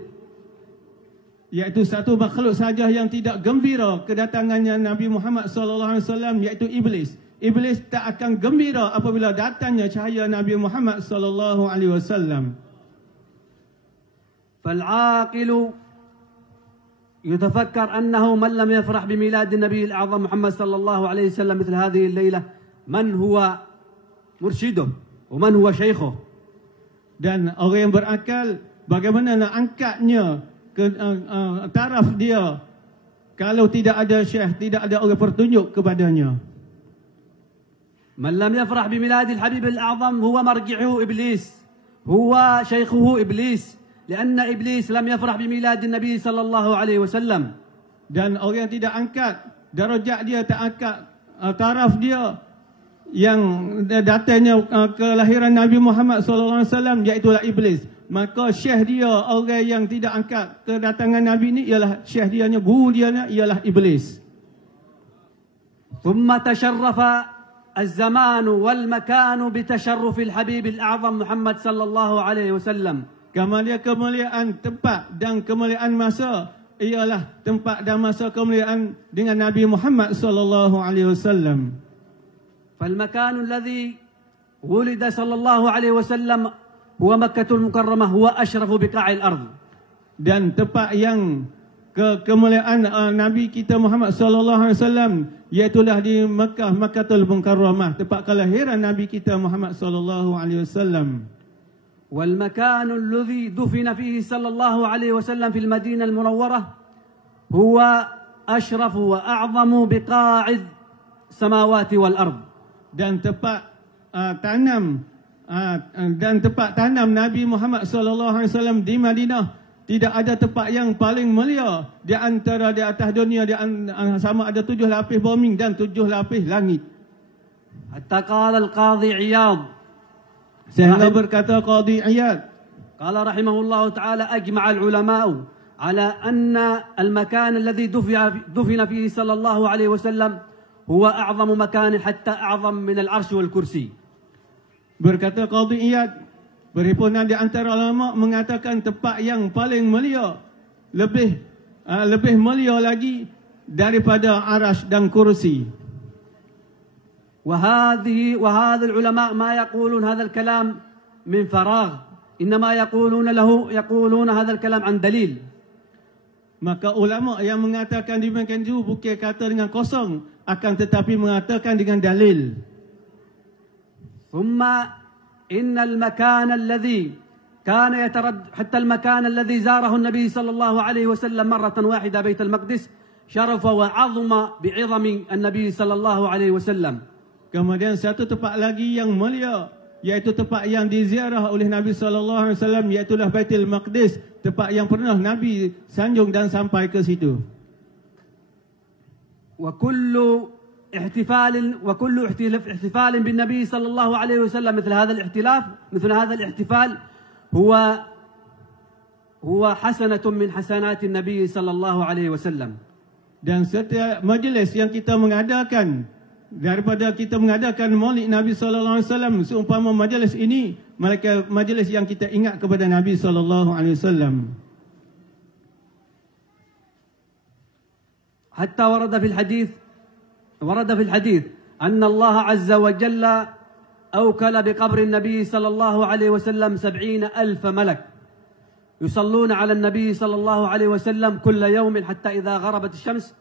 Iaitu satu makhluk sahaja yang tidak gembira kedatangannya Nabi Muhammad sallallahu alaihi wasallam, iaitu iblis. Iblis tak akan gembira apabila datangnya cahaya Nabi Muhammad sallallahu alaihi wasallam. فالعاقل يتفكر أنه من لم يفرح بميلاد النبي الأعظم محمد صلى الله عليه وسلم مثل هذه الليلة من هو مرشده ومن هو شيخه. Dan orang yang berakal, bagaimana nak angkatnya ke taraf dia kalau tidak ada syekh, tidak ada orang pertunjuk kepadanya. من لم يفرح بميلاد الحبيب الأعظم هو مرجعه إبليس، هو شيخه إبليس، لأن إبليس لم يفرح بميلاد النبي صلى الله عليه وسلم. Dan orang yang tidak angkat darajat dia, tak angkat taraf dia yang datangnya kelahiran Nabi Muhammad SAW, iaitu iblis. Maka syekh dia, orang yang tidak angkat kedatangan Nabi ini, ialah syekh dia, guru dia ialah iblis. ثم تشرف الزمان والمكان بتشرف الحبيب الأعظم محمد صلى الله عليه وسلم. Kemuliaan tempat dan kemuliaan masa ialah tempat dan masa kemuliaan dengan Nabi Muhammad sallallahu alaihi wasallam. فالمكان الذي ولد صلى الله عليه وسلم هو مكة المكرمة، هو أشرف بقاع الأرض. Dan tempat yang kemuliaan Nabi kita Muhammad sallallahu alaihi wasallam iaitulah di Makkah, Makkatul Mukarramah, tempat kelahiran Nabi kita Muhammad sallallahu alaihi wasallam. والمكان الذي دفن فيه صلى الله عليه وسلم في المدينة المنورة هو أشرف وأعظم بقاع السماوات والأرض. Dan tempat tanam Nabi Muhammad sallallahu alaihi wasallam di Madinah, tidak ada tempat yang paling mulia di antara di atas dunia, sama ada 7 lapis bumi dan 7 lapis langit. Hatta qala al-Qadhi Iyad, sehingga berkata Qadhi Iyad, qala rahimahullah ta'ala, ajma'a al-ulama'u ala anna al-makan alladhi dufina fihi sallallahu alaihi wasallam huwa a'zamu makan hatta a'zam min al-'arsy wal kursi. Berkata Qadhi Iyad, berhimpunan di antara ulama mengatakan tempat yang paling mulia, lebih mulia lagi daripada arasy dan kursi. وهذا العلماء ما يقولون هذا الكلام من فراغ، إنما يقولون هذا الكلام عن دليل. Maka ulama yang mengatakan demikian itu bukan kata dengan kosong, akan tetapi mengatakan dengan dalil. ثم إن المكان الذي كان حتى المكان الذي زاره النبي صلى الله عليه وسلم مرة واحدة بيت المقدس شرف وعظم بعظم النبي صلى الله عليه وسلم. Kemudian satu tempat lagi yang mulia, iaitu tempat yang diziarah oleh Nabi sallallahu alaihi wasallam, iaitu Baitul Maqdis, tempat yang pernah Nabi sanjung dan sampai ke situ. وكل احتفال بالنبي صلى الله عليه وسلم مثل هذا الاحتفال هو حسنة من حسنات النبي صلى الله عليه وسلم. Dan setiap majlis yang kita mengadakan, daripada kita mengadakan Maulid Nabi sallallahu alaihi wasallam, seumpama majlis ini majlis yang kita ingat kepada Nabi sallallahu alaihi wasallam. حتى ورد في الحديث أن الله عز وجل أوكل بقبر النبي صلى الله عليه وسلم 70,000 ملك يصلون على النبي صلى الله عليه وسلم كل يوم حتى إذا غربت الشمس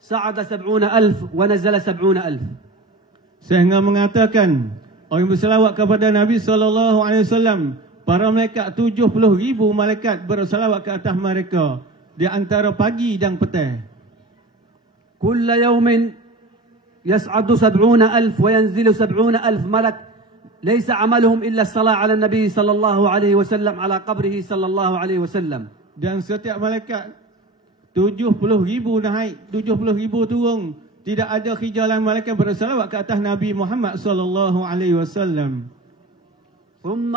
صعد 70,000 ونزل 70,000. Sehingga mengatakan orang berselawat kepada Nabi sallallahu alaihi wasallam, para malaikat 70,000 malaikat berselawat ke atas mereka di antara pagi dan petang. كل يوم يصعد 70,000 وينزل 70,000 ملك ليس عملهم إلا الصلاة على النبي صلى الله عليه وسلم على قبره صلى الله عليه وسلم. Dan setiap malaikat 70,000 naik, 70,000 turun, tidak ada khijalan malaikat berselawat ke atas Nabi Muhammad sallallahu alaihi wasallam. ثم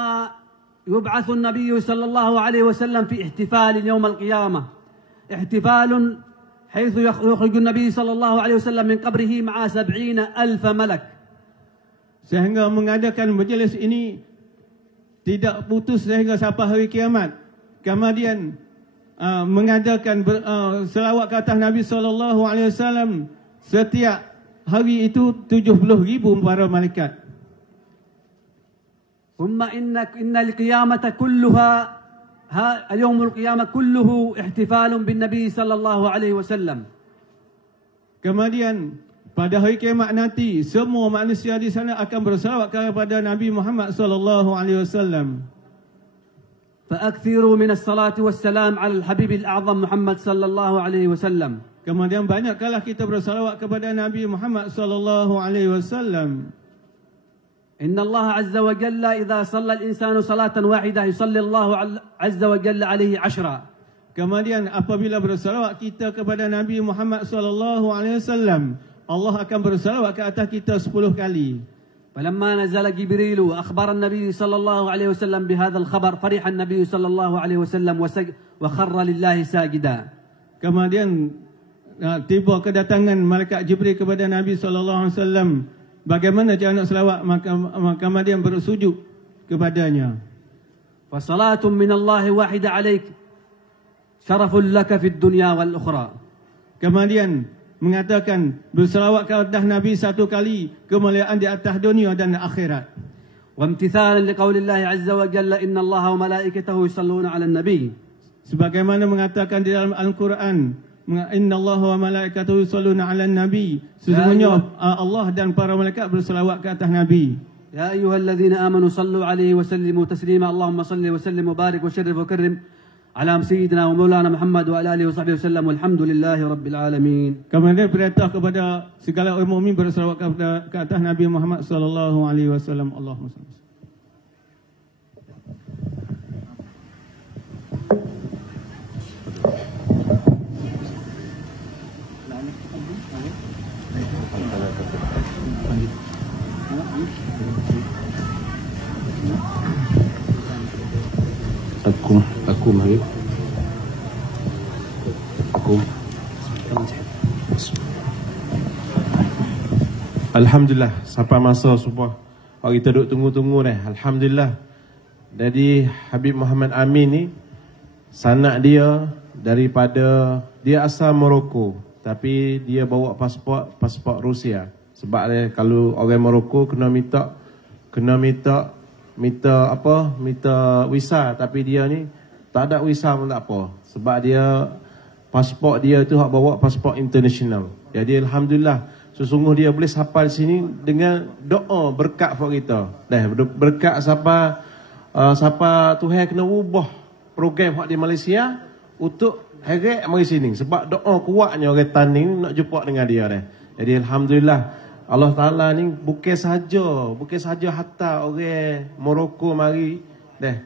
يبعث النبي صلى الله عليه وسلم في احتفال يوم القيامة، احتفال حيث يخرج النبي صلى الله عليه وسلم من قبره مع 70,000 ملك. Sehingga mengadakan majlis ini tidak putus sehingga sampai hari kiamat. Kemudian mengadakan selawat ke atas Nabi sallallahu alaihi wasallam setiap hari itu 70,000 para malaikat. ثم إن القيامة كلها اليوم القيامة كله احتفال بالنبي صلى الله عليه وسلم. Kemudian pada hari kiamat nanti semua manusia di sana akan berselawat kepada Nabi Muhammad sallallahu alaihi wasallam. فأكثروا من الصلاة والسلام على الحبيب الأعظم محمد صلى الله عليه وسلم. Kemudian banyaklah kita bersalawat kepada Nabi Muhammad sallallahu alaihi wasallam. إن الله عز وجل إذا صلى الإنسان صلاة واحدة يصلي الله عز وجل عليه 10. Kemudian apabila bersalawat kita kepada Nabi Muhammad sallallahu alaihi wasallam, Allah akan bersalawat ke atas kita 10 kali. فلما نزل جبريل وأخبر النبي صلى الله عليه وسلم بهذا الخبر فرح النبي صلى الله عليه وسلم وخر لله ساجدا. Kemudian tiba kedatangan malaikat Jibril kepada Nabi sallallahu alaihi wasallam. Bagaimana cara nak selawat? Maka kemudian bersujud kepadanya. فصلاة من الله واحدة عليك شرف لك في الدنيا والأخرى. Kemudian mengatakan berselawat ke atas Nabi satu kali, kemuliaan di atas dunia dan akhirat. وامتثالا لقول الله عز وجل إن الله وملائكته يصلون على النبي. Sebagaimana mengatakan di dalam Al-Quran, Inna Allah wa malaikatahu yusalluna 'alan nabi. Sesungguhnya Allah dan para malaikat berselawat ke atas Nabi. يا أيها الذين آمنوا صلوا عليه وسلموا تسليما اللهم صل وسلم وبارك وشرف وكرم على سيدنا ومولانا محمد وعلى آله وصحبه وسلم والحمد لله رب العالمين. Kemudian perintah kepada segala orang mukmin berselawat ke atas Nabi Muhammad sallallahu alaihi wasallam. Allahumma salli. Akum Habib. Akum. Alhamdulillah, sampai masa subuh. Kita duk tunggu-tunggu ni. Alhamdulillah. Jadi Habib Muhammad Amin ni, sanak dia daripada, dia asal Morocco, tapi dia bawa pasport Rusia. Sebab dia, kalau orang Morocco kena minta visa, tapi dia ni tak ada visa pun tak apa. Sebab dia pasport dia tu hak bawa pasport international. Jadi alhamdulillah, sesungguh dia boleh sampai sini dengan doa berkat for kita. Berkat siapa Tuhan kena ubah program hak di Malaysia untuk heret mari sini. Sebab doa kuatnya orang tanding nak jumpa dengan dia dah. Jadi alhamdulillah, Allah Ta'ala ni bukan sahaja hatta orang Morocco mari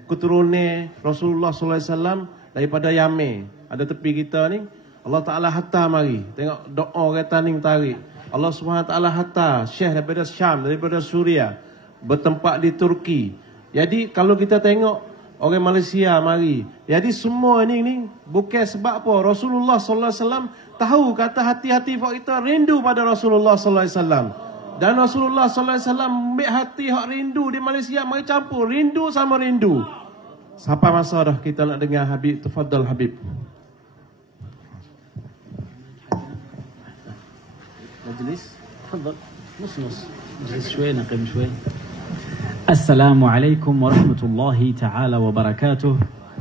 keturunan Rasulullah sallallahu alaihi wasallam daripada Yaman, ada tepi kita ni, Allah Ta'ala hatta mari. Tengok doa orang tanding tarik. Allah Subhanahu Ta'ala hatta Syekh daripada Syam, daripada Suria, bertempat di Turki. Jadi kalau kita tengok orang Malaysia mari, jadi semua ni bukan sebab apa? Rasulullah sallallahu alaihi wasallam tahu kata hati-hati kita rindu pada Rasulullah sallallahu alaihi wasallam. Dan Rasulullah sallallahu alaihi wasallam ambil hati hak rindu di Malaysia mari campur rindu sama rindu. Sampai masa dah kita nak dengar Habib. Tafadhal Habib. مجلس تفضل نص اجلس شوي نقم شوي. السلام عليكم ورحمة الله تعالى وبركاته.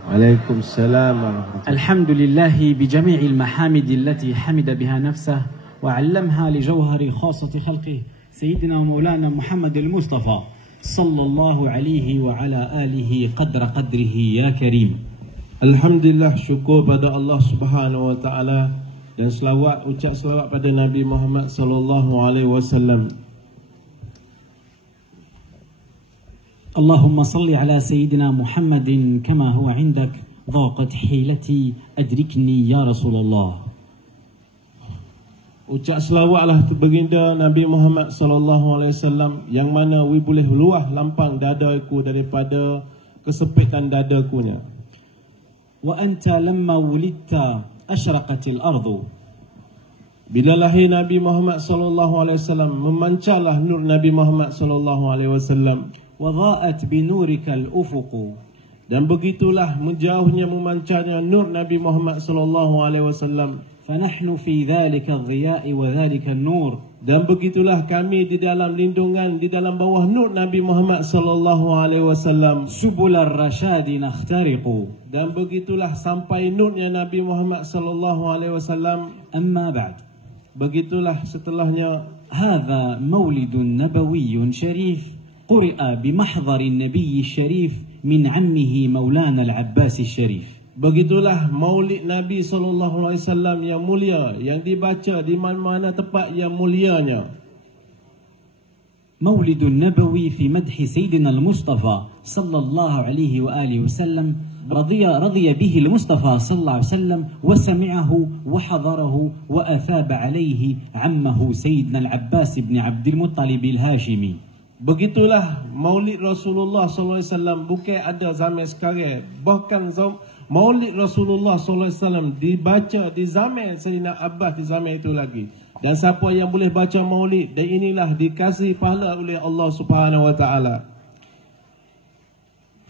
وعليكم السلام ورحمة الله. الحمد لله بجميع المحامد التي حمد بها نفسه وعلمها لجوهر خاصة خلقه سيدنا ومولانا محمد المصطفى صلى الله عليه وعلى آله قدر قدره يا كريم. Alhamdulillah, syukur pada Allah Subhanahu wa taala dan ucap selawat pada Nabi Muhammad sallallahu alaihi wasallam. اللهم صل على سيدنا محمد كما هو عندك ضاقت حيلتي أدركني يا رسول الله. Ucap selawatlah baginda Nabi Muhammad sallallahu alaihi wasallam yang mana we boleh luah lampang dadaku daripada kesepitan dadakunya. وأنت لما ولدت أشرقت الأرض. Bila lahir Nabi Muhammad sallallahu alaihi wasallam, memancarlah nur Nabi Muhammad sallallahu alaihi wasallam. وضاءت بنورك الأفق. Dan begitulah menjauhnya memancarnya nur Nabi Muhammad sallallahu alaihi wasallam. فنحن في ذلك الضياء وذلك النور. Dan begitulah kami di dalam lindungan, di dalam bawah nur Nabi Muhammad sallallahu alaihi wasallam. سبل الرشاد نخترق. Dan begitulah sampai nurnya Nabi Muhammad sallallahu alaihi wasallam. أما بعد. Begitulah setelahnya, هذا مولد نبوي شريف قرئ بمحضر النبي الشريف من عمه مولانا العباس الشريف. Begitulah maulid Nabi sallallahu alaihi wasallam yang mulia yang dibaca di mana-mana tempat yang mulianya. مولد النبوي في مدح سيدنا المصطفى صلى الله عليه وآله وسلم رضي به المصطفى صلى الله عليه وسلم وسمعه وحضره وأثاب عليه عمه سيدنا العباس بن عبد المطلب الهاشمي. Begitulah Maulid Rasulullah SAW bukan ada zaman sekarang. Bahkan Maulid Rasulullah SAW dibaca di zaman Sayyidina Abbas di zaman itu lagi. Dan siapa yang boleh baca Maulid, dan inilah dikasih pahala oleh Allah Subhanahu Wa Taala.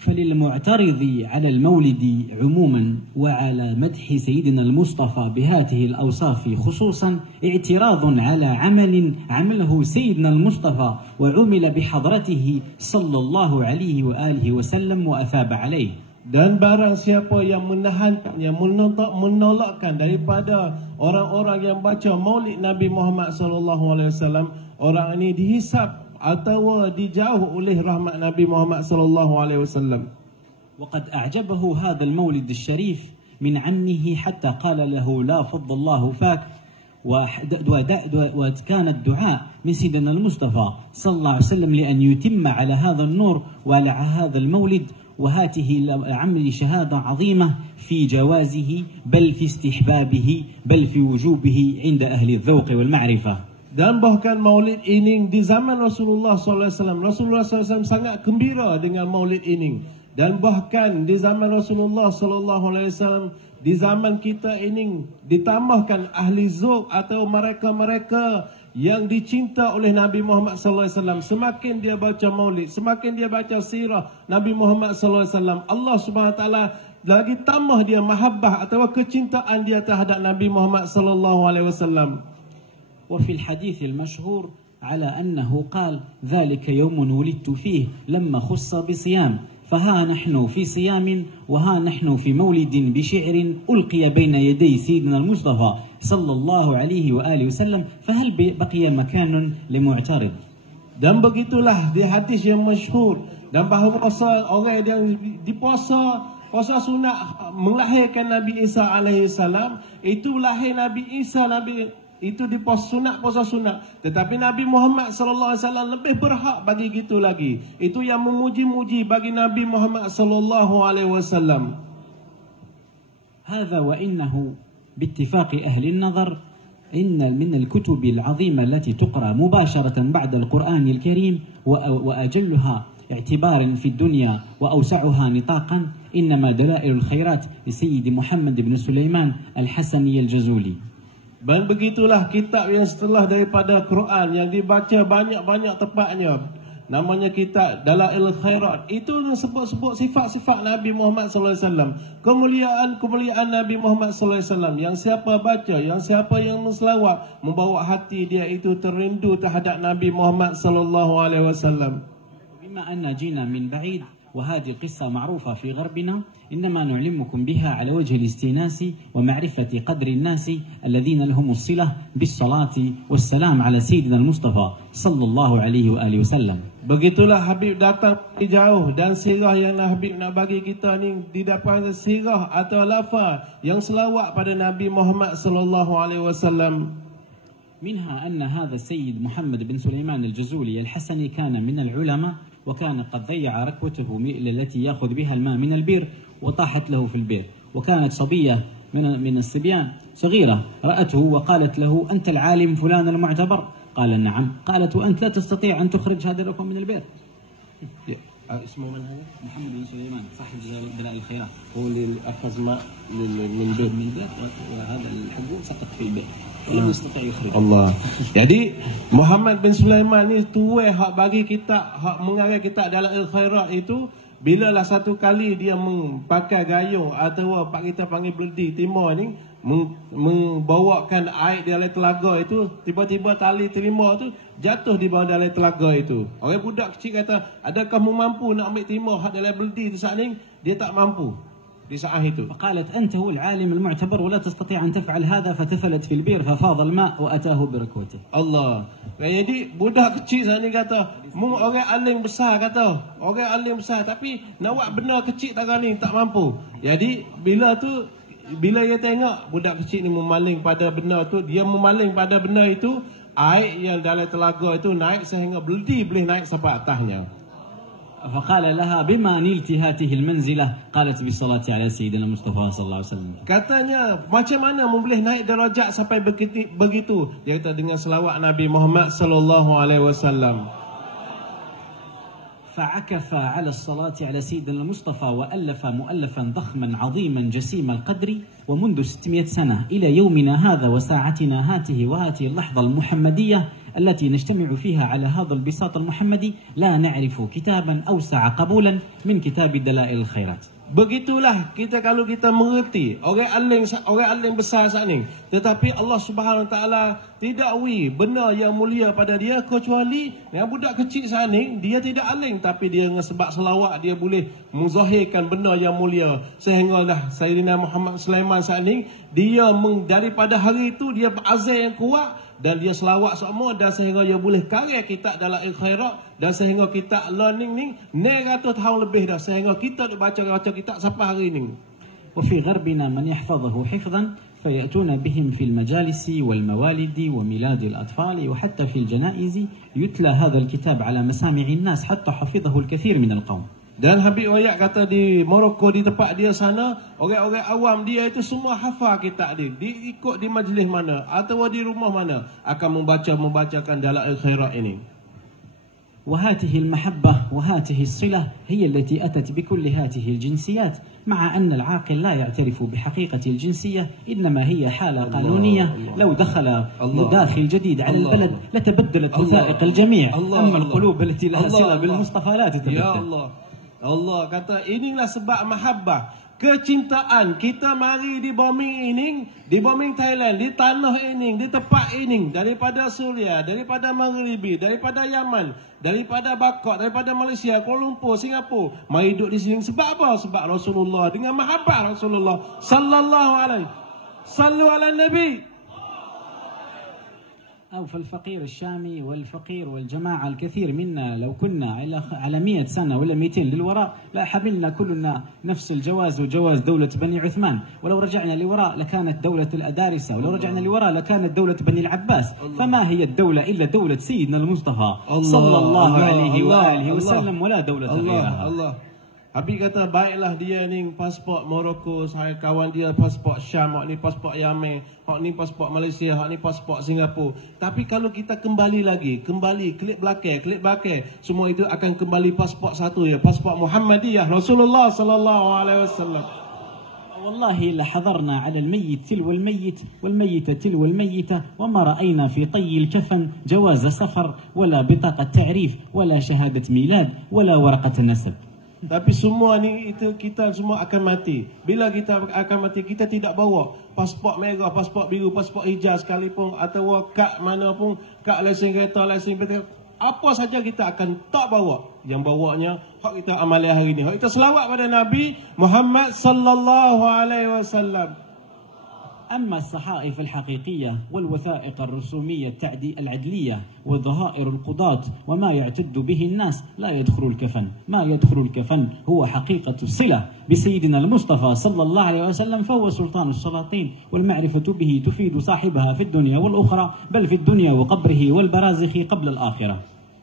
فللمعترض على المولد عموما وعلى مدح سيدنا المصطفى بهذه الأوصاف خصوصا اعتراض على عمل عمله سيدنا المصطفى وعمل بحضرته صلى الله عليه وآله وسلم وأثاب عليه. Dan barang siapa yang menahan, yang menolakkan daripada orang-orang yang baca Maulid Nabi Muhammad SAW, orang ini dihisap atau dijauh oleh rahmat Nabi Muhammad sallallahu alaihi wasallam. وقد أعجبه هذا المولد الشريف من عمه حتى قال له لا فض الله فاك، وكان الدعاء من سيدنا المصطفى صلى الله عليه وسلم لأن يتم على هذا النور وعلى هذا المولد، وهاته عمل شهادة عظيمة في جوازه بل في استحبابه بل في وجوبه عند أهل الذوق والمعرفة. Dan bahkan maulid ini di zaman Rasulullah SAW, Rasulullah SAW sangat gembira dengan maulid ini. Dan bahkan di zaman Rasulullah SAW, di zaman kita ini ditambahkan ahli zauq atau mereka-mereka yang dicinta oleh Nabi Muhammad SAW. Semakin dia baca maulid, semakin dia baca sirah Nabi Muhammad SAW, Allah Subhanahu Wa Taala lagi tambah dia mahabbah atau kecintaan dia terhadap Nabi Muhammad SAW. وفي الحديث المشهور على أنه قال ذلك يوم ولدت فيه لما خص بصيام، فها نحن في صيام وها نحن في مولد بشعر ألقي بين يدي سيدنا المصطفى صلى الله عليه وآله وسلم، فهل بقي مكان لمعترض؟ Dan begitulah di hadis yang masyhur, dan bahawa orang yang dipuasa puasa sunat melahirkan Nabi Isa alaihi salam, itu lahir Nabi Isa, itu di puasa sunat. Tetapi Nabi Muhammad sallallahu alaihi wasallam lebih berhak bagi gitu lagi. Itu yang memuji-muji bagi Nabi Muhammad sallallahu alaihi wasallam. هذا وإنه باتفاق أهل النظر إن من الكتب العظيمة التي تقرأ مباشرة بعد القرآن الكريم وأجلها اعتبارا في الدنيا وأوسعها نطاقا إنما دلائل الخيرات لسيد محمد بن سليمان الحسني الجزولي. Dan begitulah kitab yang setelah daripada Quran yang dibaca banyak-banyak tepatnya, namanya kitab Dalail Khairat. Itu sebut-sebut sifat-sifat Nabi Muhammad sallallahu alaihi wasallam, kemuliaan Nabi Muhammad sallallahu alaihi wasallam. Yang siapa baca, yang siapa yang menselawat, membawa hati dia itu terindu terhadap Nabi Muhammad sallallahu alaihi wasallam. Bima anna jina min ba'id وهذه قصة معروفة في غربنا، إنما نعلمكم بها على وجه الاستئناس ومعرفة قدر الناس الذين لهم الصلة بالصلاة والسلام على سيدنا المصطفى صلى الله عليه وآله وسلم. Begitulah Habib datang jauh, dan sirah yang Habib nak bagi kita ni didapat sirah atau lafaz yang selawat pada Nabi Muhammad sallallahu alaihi wasallam. منها أن هذا السيد محمد بن سليمان الجزولي الحسني كان من العلماء، وكان قد ضيع ركبته التي يأخذ بها الماء من البير وطاحت له في البير، وكانت صبية من الصبيان صغيرة رأته وقالت له أنت العالم فلان المعتبر؟ قال نعم. قالت وأنت لا تستطيع أن تخرج هذا الركب من البير. اسمه من هذا؟ محمد بن سليمان صاحب دلائل الخيرات. هو اللي أخذ ماء من البير وهذا الحبوب سقط في البير ولم يستطيع يخرج. Allah. Jadi Muhammad bin Sulaiman ni tuai hak bagi kitab, hak mengarang kitab Dalail Khairat itu, bila lah satu kali dia pakai gayung atau apa kita panggil beldi timur ni, membawakan air di dalam telaga itu, tiba-tiba tali terima tu jatuh di bawah dalam telaga itu. Orang budak kecil kata, adakah mu mampu nak ambil timur hak dalam beldi tu saat ni? Dia tak mampu di saat itu. فقالت أنت هو العالم المعتبر ولا تستطيع أن تفعل هذا، فتفلت في البير ففاض الماء وأتاه بركوته. Allah. Jadi budak kecil saat ni kata, mu orang alim besar, kata orang alim besar, tapi nak buat benda kecil tak ni tak mampu. Jadi bila dia tengok budak kecil ni memaling pada benda tu, dia memaling pada benda itu, air yang dalam telaga itu naik sehingga boleh naik sampai atasnya. فقال لها بما نلت هذه المنزلة قالت بالصلاة على سيدنا المصطفى صلى الله عليه وسلم. Katanya macam mana boleh naik darajat sampai begitu? Dia kata dengan selawat Nabi Muhammad sallallahu alaihi wasallam. فعكف على الصلاة على سيدنا المصطفى وألف مؤلفا ضخما عظيما جسيم القدر ومنذ 600 سنة إلى يومنا هذا وساعتنا وهذه اللحظة المحمدية التي نجتمع فيها على هذا البساط المحمدي لا نعرف كتابا أوسع قبولا من كتاب دلائل الخيرات. Begitulah kita kalau kita mengerti orang alim besar saat ni, tetapi Allah Subhanahu Wa Taala tidak benda yang mulia pada dia kecuali yang budak kecil saat ni dia tidak alim tapi dia dengan sebab selawat dia boleh menzahirkan benda yang mulia sehinggalah Sayyidina Muhammad Sulaiman saat ni dia daripada hari itu dia berazam yang kuat dan dia selawat semua dan sehingga dia boleh karya kitab dalam khairat dan sehingga kita learning ni 900 tahun lebih dah sehingga kita baca kitab sampai hari ini. وفي غربنا من يحفظه حفظا فيأتون بهم في المجالس والموالد وميلاد الأطفال وحتى في الجنائز يتلى هذا الكتاب على مسامع الناس حتى حفظه الكثير من القوم. Dan Habib Wayak kata di Morocco di tempat dia sana orang-orang awam dia itu semua hafal kitab dia. Dia ikut di majlis mana atau di rumah mana akan membacakan dalam khairat ini. وهذه المحبة وهذه الصلة هي التي أتت بكل هذه الجنسيات مع أن العاقل لا يعترف بحقيقة الجنسية إنما هي حالة قانونية لو دخل مداخل جديد على البلد لتبدلت وثائق الجميع أما القلوب التي لها صلة بالمصطفى لا تتبدل. Ya Allah kata inilah sebab mahabbah kecintaan kita mari di bombing Thailand, di tanah ini, di tempat ini, daripada Suria, daripada Maghribi, daripada Yaman, daripada Bangkok, daripada Malaysia, Kuala Lumpur, Singapura, mari duduk di sini sebab apa? Sebab Rasulullah dengan mahabbah Rasulullah sallallahu alaihi sallu ala nabi. أو فالفقير الشامي والفقير والجماعة الكثير منا لو كنا على 100 سنة ولا 200 للوراء لا حملنا كلنا نفس الجواز وجواز دولة بني عثمان ولو رجعنا لوراء لكانت دولة الأدارسة ولو رجعنا لوراء لكانت دولة بني العباس فما هي الدولة إلا دولة سيدنا المصطفى صلى الله عليه وآله وسلم ولا دولة غيرها. Habib kata baiklah dia ni pasport Morocco, saya kawan dia pasport Syam, hak ni pasport Yaman, hak ni pasport Malaysia, hak ni pasport Singapura. Tapi kalau kita kembali klik belakang, semua itu akan kembali pasport satu ya, pasport Muhammadiyah Rasulullah sallallahu alaihi wasallam. والله لحضرنا على الميت تلو الميت والميتة تلو الميتة وما رأينا في طي الكفن جواز سفر ولا بطاقة تعريف ولا شهادة ميلاد ولا ورقة نسب. Tapi semua ni itu kita semua akan mati. Bila kita akan mati kita tidak bawa pasport merah, pasport biru, pasport hijau sekalipun atau kad mana pun, kad lesen kereta, lesen petrol, apa saja kita akan tak bawa. Yang bawanya hak kita amalan hari ni. Hak kita selawat pada Nabi Muhammad sallallahu alaihi wasallam. أما الصحائف الحقيقية والوثائق الرسومية العدلية وظهائر القضاة وما يعتد به الناس لا يدخل الكفن. ما يدخل الكفن هو حقيقة الصلة بسيدنا المصطفى صلى الله عليه وسلم فهو سلطان السلاطين والمعرفة به تفيد صاحبها في الدنيا والأخرى بل في الدنيا وقبره والبرازخ قبل الآخرة.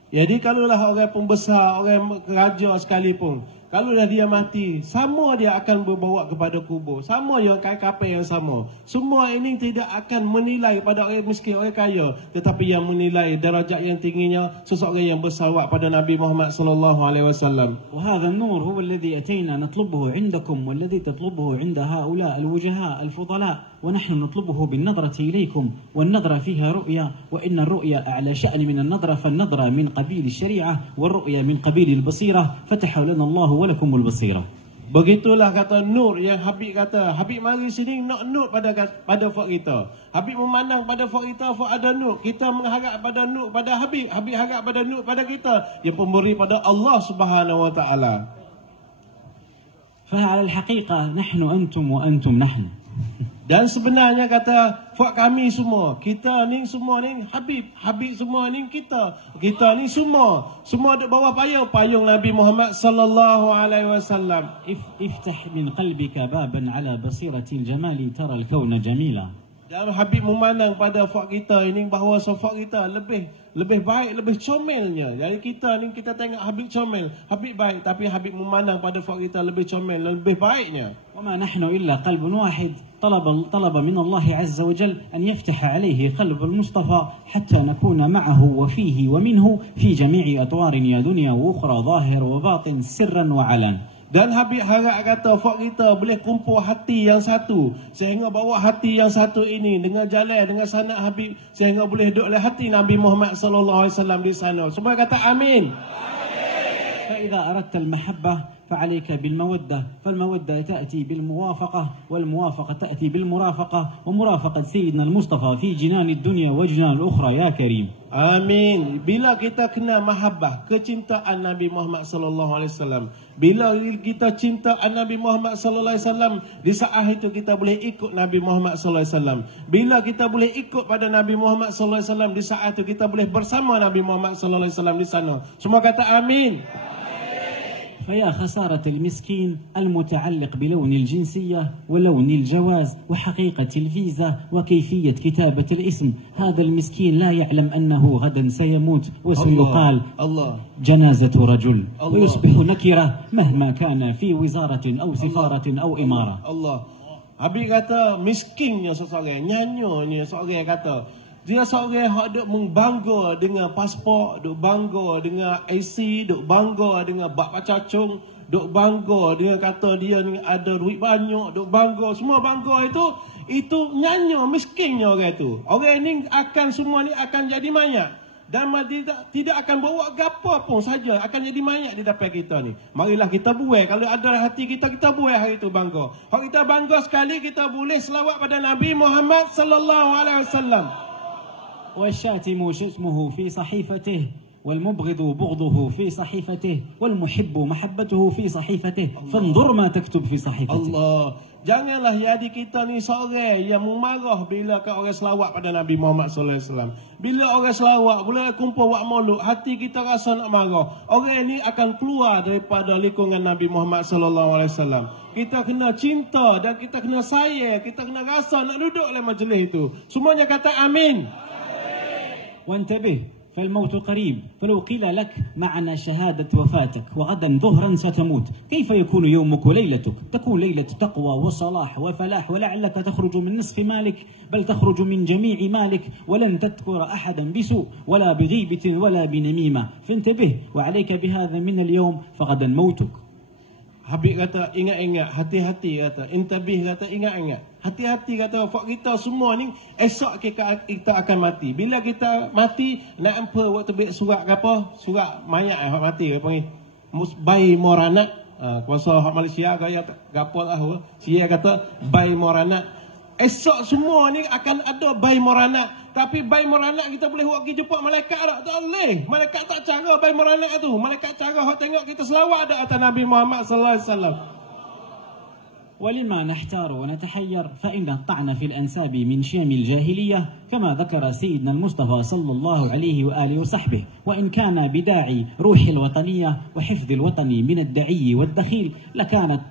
Jadi kalaulah orang pembesar, orang raja sekalipun, kalaulah dia mati, sama dia akan berbawa kepada kubur. Sama yang kapal yang sama. Semua ini tidak akan menilai pada orang miskin, orang kaya, tetapi yang menilai darajat yang tingginya seseorang yang bersalawat pada Nabi Muhammad sallallahu alaihi wasallam. وهذا النور هو الذي أتينا نطلبه عندكم والذي تطلبه عند هؤلاء الوجهاء الفضلاء ونحن نطلبه بالنظرة إليكم والنظرة فيها رؤية وإن الرؤية أعلى شأن من النظرة فالنظرة من قبيل الشريعة والرؤية من قبيل البصيرة فتح لنا الله ولكم البصيرة. Begitulah kata nur yang Habib kata. Habib mari sini nak nur pada fak kita. Habib memandang pada fak kita, fak ada nur. Kita mengharap pada nur pada Habib. Habib harap pada nur pada kita. Yang pemberi pada Allah Subhanahu Wa Taala. فعلى الحقيقة نحن أنتم وأنتم نحن. Dan sebenarnya kata fak kami semua, kita ni semua ni Habib, Habib semua ni kita ni semua di bawah payung Nabi Muhammad sallallahu alaihi wasallam. افتح من قلبك بابا على بصيرة الجمال ترى الكون جميلا. Dan Habib memandang pada fak kita ini bahawa fak kita lebih baik, lebih comelnya. Jadi kita ni kita tengok Habib comel, Habib baik, tapi Habib memandang pada fak kita lebih comel, lebih baiknya. وما نحن إلا قلب واحد طلب من الله عز وجل أن يفتح عليه قلب المصطفى حتى نكون معه وفيه ومنه في جميع أطوار يا دنيا وأخرى ظاهر وباطن سرا وعلن. Dan Habib harap kata fak kita boleh kumpul hati yang satu, sehingga bawa hati yang satu ini dengan jalan dengan sanad Habib, sehingga boleh duduk oleh hati Nabi Muhammad sallallahu alaihi wasallam di sana. Semua kata amin. فإذا أردت المحبة فعليك بالمودة، فالمودة تأتي بالموافقة، والموافقة تأتي بالمرافقة، ومرافقة سيدنا المصطفى في جنان الدنيا وجنان الأخرى يا كريم. Amin. Bila kita kena mahabbah, kecintaan Nabi Muhammad sallallahu alaihi wasallam, bila kita cinta Nabi Muhammad sallallahu alaihi wasallam, di saat itu kita boleh ikut Nabi Muhammad sallallahu alaihi wasallam. Bila kita boleh ikut pada Nabi Muhammad sallallahu alaihi wasallam, di saat itu kita boleh bersama Nabi Muhammad sallallahu alaihi wasallam di sana. Semua kata amin. فيا خسارة المسكين المتعلق بلون الجنسية ولون الجواز وحقيقة الفيزا وكيفية كتابة الاسم. هذا المسكين لا يعلم أنه غدا سيموت وسيقال جنازة رجل ويصبح نكرة مهما كان في وزارة أو سفارة أو إمارة. Allah. Habib kata miskinnya seseorang, nyanyonya seseorang kata dia seorang yang duk membangga dengan pasport, duk bangga dengan IC, duk bangga dengan bak pacacung, duk bangga dengan kata dia ni ada duit banyak, duk bangga, semua bangga itu nyanyo miskinnya orang itu. Orang ni akan semua ni akan jadi mayat. Dan tidak akan bawa gapo pun saja, akan jadi mayat di depan kita ni. Marilah kita buai, kalau ada hati kita buai hari itu bangga. Kalau kita bangga sekali, kita boleh selawat pada Nabi Muhammad sallallahu alaihi wasallam. والشاتم شتمه في صحيفته والمبغض بغضه في صحيفته والمحب محبته في صحيفته فانظر ما تكتب في صحيفته. Allah, janganlah jadi kita ni seorang yang memarah bila orang selawat pada Nabi Muhammad sallallahu alaihi wasallam. Bila orang selawat, bila kumpul wak maulud, hati kita rasa nak marah. Orang ni akan keluar daripada lingkungan Nabi Muhammad sallallahu alaihi wasallam. Kita kena cinta dan kita kena sayang, kita kena rasa nak duduk dalam majlis itu. Semuanya kata amin. وانتبه فالموت قريب، فلو قيل لك معنا شهادة وفاتك وغدا ظهرا ستموت كيف يكون يومك وليلتك؟ تكون ليلة تقوى وصلاح وفلاح، ولعلك تخرج من نصف مالك بل تخرج من جميع مالك، ولن تذكر أحدا بسوء ولا بغيبة ولا بنميمة. فانتبه وعليك بهذا من اليوم فغدا موتك. Habib kata ingat-ingat, hati-hati kata, intabih kata ingat-ingat. Hati-hati kata, fak kita semua ni esok kita akan mati. Bila kita mati, nak apa waktu ambil surat ke apa? Surat mayat hak mati ke panggil. Bai morana. Kuasa hak Malaysia gaya gapo tahu. Sia kata bai morana. Esok semua ni akan ada bai morana. Tapi bai morana kita boleh buat pergi jumpa malaikat tak? Tak boleh. Malaikat tak cara bai morana tu. Malaikat cara hak tengok kita selawat ada atas Nabi Muhammad sallallahu alaihi wasallam. ولما نحتار ونتحير فإن الطعن في الأنساب من شيم الجاهلية كما ذكر سيدنا المصطفى صلى الله عليه وآله وصحبه، وإن كان بداعي روح الوطنية وحفظ الوطن من الدعي والدخيل لكانت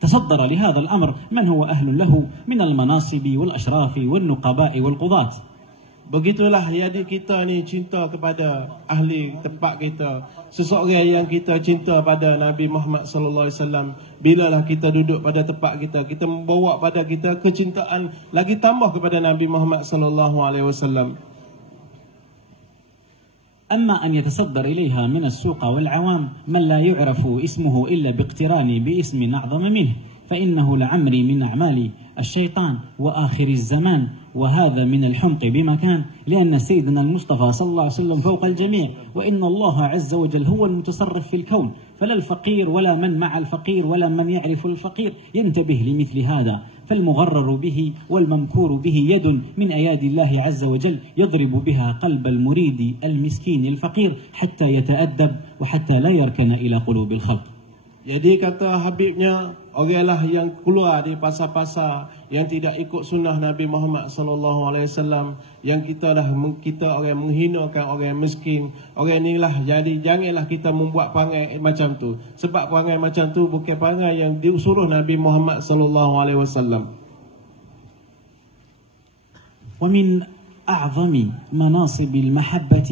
تصدر لهذا الأمر من هو أهل له من المناصب والأشراف والنقباء والقضاة. Begitulah jadi kita ni cinta kepada ahli tempat kita. Seseorang yang kita cinta pada Nabi Muhammad sallallahu alaihi wasallam, bilalah kita duduk pada tempat kita, kita membawa pada kita kecintaan lagi tambah kepada Nabi Muhammad sallallahu alaihi wasallam. أما أن يتصدر إليها من السوق والعوام من لا يعرف اسمه إلا باقتران باسم أعظم منه فإنه لعمري من أعمال الشيطان وآخر الزمان، وهذا من الحمق بمكان، لأن سيدنا المصطفى صلى الله عليه وسلم فوق الجميع، وإن الله عز وجل هو المتصرف في الكون، فلا الفقير ولا من مع الفقير ولا من يعرف الفقير ينتبه لمثل هذا. فالمغرر به والممكور به يد من أيادي الله عز وجل يضرب بها قلب المريد المسكين الفقير حتى يتأدب وحتى لا يركن إلى قلوب الخلق. Jadi kata Habibnya, oranglah yang keluar di pasar-pasar yang tidak ikut sunnah Nabi Muhammad sallallahu alaihi wasallam, yang kita orang menghinakan orang miskin. Orang inilah jadi janganlah kita membuat perangai macam tu. Sebab perangai macam tu bukan perangai yang disuruh Nabi Muhammad sallallahu alaihi wasallam. ومن أعظم مناصب المحبة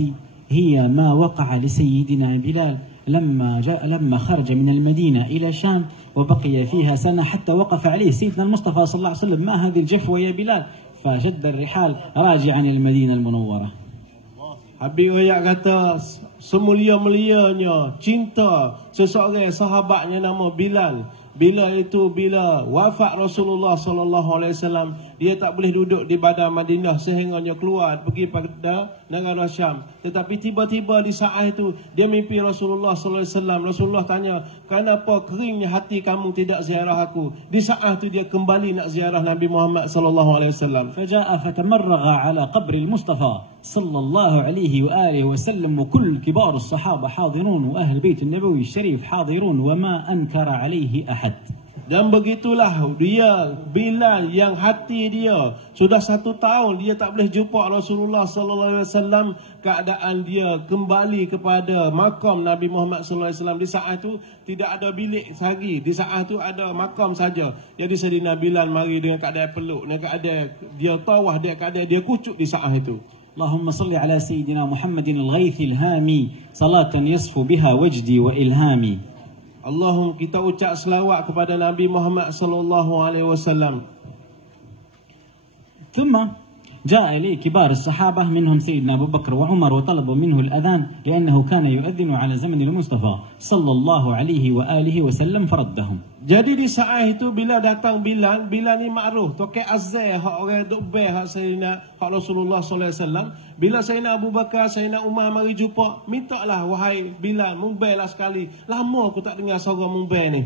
هي ما وقع لسيدنا بلال لما خرج من المدينة إلى شام وبقي فيها سنة حتى وقف عليه سيدنا المصطفى صلى الله عليه وسلم: ما هذه الجفوة يا بلال؟ فشد الرحال راجعا إلى المدينة المنورة. Habib Wayak kata semulia-mulianya cinta seseorang sahabatnya nama Bilal. Bila wafat Rasulullah SAW, dia tak boleh duduk di badan Madinah sehingganya keluar pergi pada negara Syam. Tetapi tiba-tiba di saat itu dia mimpi Rasulullah SAW. Rasulullah tanya, kenapa keringnya hati kamu tidak ziarah aku? Di saat itu dia kembali nak ziarah Nabi Muhammad SAW. فجاء فتمرغ على قبر المصطفى صلى الله عليه وآله وسلم وكل كبار الصحابة حاضرون وأهل بيت النبوي الشريف حاضرون وما أنكر عليه أحد. Dan begitulah dia Bilal yang hati dia sudah 1 tahun dia tak boleh jumpa Rasulullah SAW. Keadaan dia kembali kepada makam Nabi Muhammad SAW. Di saat itu tidak ada bilik lagi. Di saat itu ada makam saja. Jadi Sayyidina Bilal mari dengan keadaan peluk, dengan keadaan dia tawah, dengan keadaan dia kucuk di saat itu. اللهم صل على سيدنا محمد الغيث الهامي صلاة يصفو بها وجدي وإلهامي. Allahumma, kita ucap selawat kepada Nabi Muhammad SAW. ثم جاء إليه كبار الصحابة منهم سيدنا أبو بكر وعمر وطلبوا منه الأذان لأنه كان يؤذن على زمن المصطفى صلى الله عليه وآله وسلم فردهم. Jadi di saat itu bila datang Bilal ni makruf tokai azai hak orang duk bel hak Sayyidina hak Rasulullah SAW. Bila Sayyidina Abu Bakar, Sayyidina Umar mari jumpa, mintalah wahai Bilal mumbel lah sekali. Lama aku tak dengar suara mumbel ni.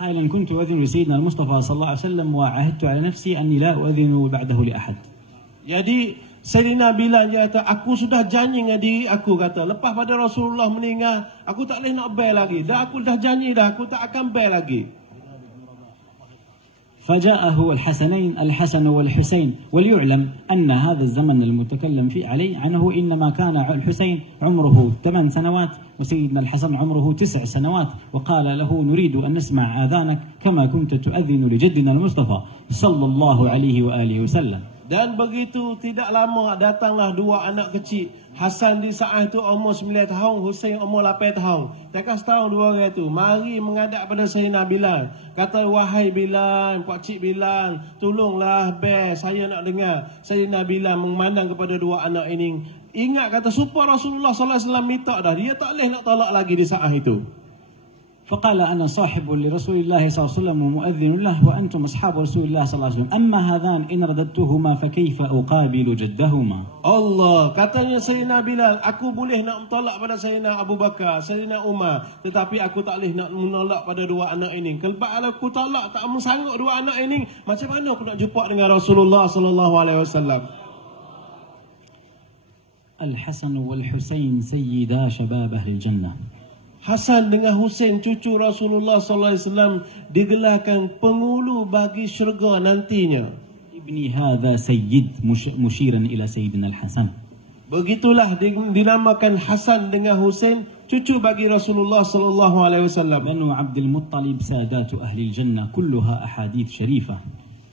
قائلا كنت أذن لسيدنا المصطفى صلى الله عليه وسلم وعهدت على نفسي أني لا أذن بعده لأحد. Jadi Sayyidina Bilal dia kata, aku sudah janji dengan diri aku, kata lepas pada Rasulullah meninggal aku tak boleh nak bel lagi. Dah aku dah janji dah, aku tak akan bel lagi. فجاءه الحسن والحسين وليعلم أن هذا الزمن المتكلم فيه عليه عنه إنما كان الحسين عمره 8 سنوات وسيدنا الحسن عمره 9 سنوات وقال له نريد أن نسمع آذانك كما كنت تؤذن لجدنا المصطفى صلى الله عليه وآله وسلم. Dan begitu tidak lama datanglah 2 anak kecil. Hasan di saat itu umur 9 tahun, Husain umur 8 tahun. Dia kasih tahu 2 orang itu, mari menghadap pada Sayyidina Bilal. Kata, wahai Bilal, Pak Cik Bilal, tolonglah saya nak dengar. Sayyidina Bilal memandang kepada 2 anak ini. Ingat kata supaya Rasulullah SAW minta dah. Dia tak boleh nak tolak lagi di saat itu. فقال أنا صاحب لرسول الله صلى الله عليه وسلم ومؤذن له وأنتم أصحاب رسول الله صلى الله عليه وسلم أما هذان إن رددتهما فكيف أقابل جدهما. Allah, katanya Sayyidina Bilal, aku boleh nak mentolak pada Sayyidina Abu Bakar, Sayyidina Umar, tetapi aku tak boleh nak menolak pada 2 anak ini. Kalau aku tolak tak sanggup 2 anak ini, macam mana aku nak jumpa dengan Rasulullah SAW? Al-Hasan wal-Husain sayyida shabab ahli jannah. Hasan dengan Husain cucu Rasulullah SAW digelarkan penghulu bagi syurga nantinya. Ibni hadha sayyid mushiran ila sayyidina al-Hasan. Begitulah dinamakan Hasan dengan Husain cucu bagi Rasulullah SAW. Banu Abdul Muttalib sadatu ahli jannah kulluha ahadith syarifah.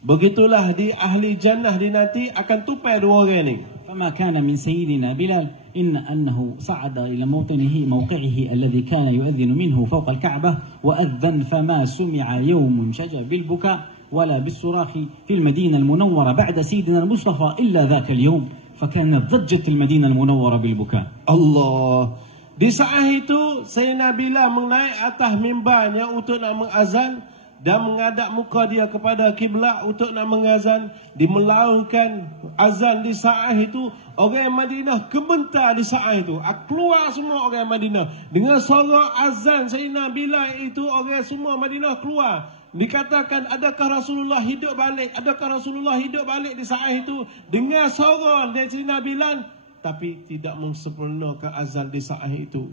Begitulah di ahli jannah di nanti akan tupai 2 orang ni. فما كان من سيدنا بلال أنه صعد إلى موقعه الذي كان يؤذن منه فوق الكعبة وأذن فما سمع يوم شجع بالبكاء ولا بالصراخ في المدينة المنورة بعد سيدنا المصطفى إلا ذاك اليوم فكانت ضجت المدينة المنورة بالبكاء. Allah. Di saat itu Sayyidina Bilal menaik atas mimbarnya untuk nak mengazan dan menghadap muka dia kepada kiblat untuk nak mengazan. Dimelaungkan azan di saat itu, orang Madinah gemetar di saat itu. Keluar semua orang Madinah dengan suara azan Sayyidina Bilal itu, orang semua Madinah keluar. Dikatakan, adakah Rasulullah hidup balik? Adakah Rasulullah hidup balik di saat itu? Dengar suara dari Sayyidina Bilal, tapi tidak mensempurnakan azan di saat itu.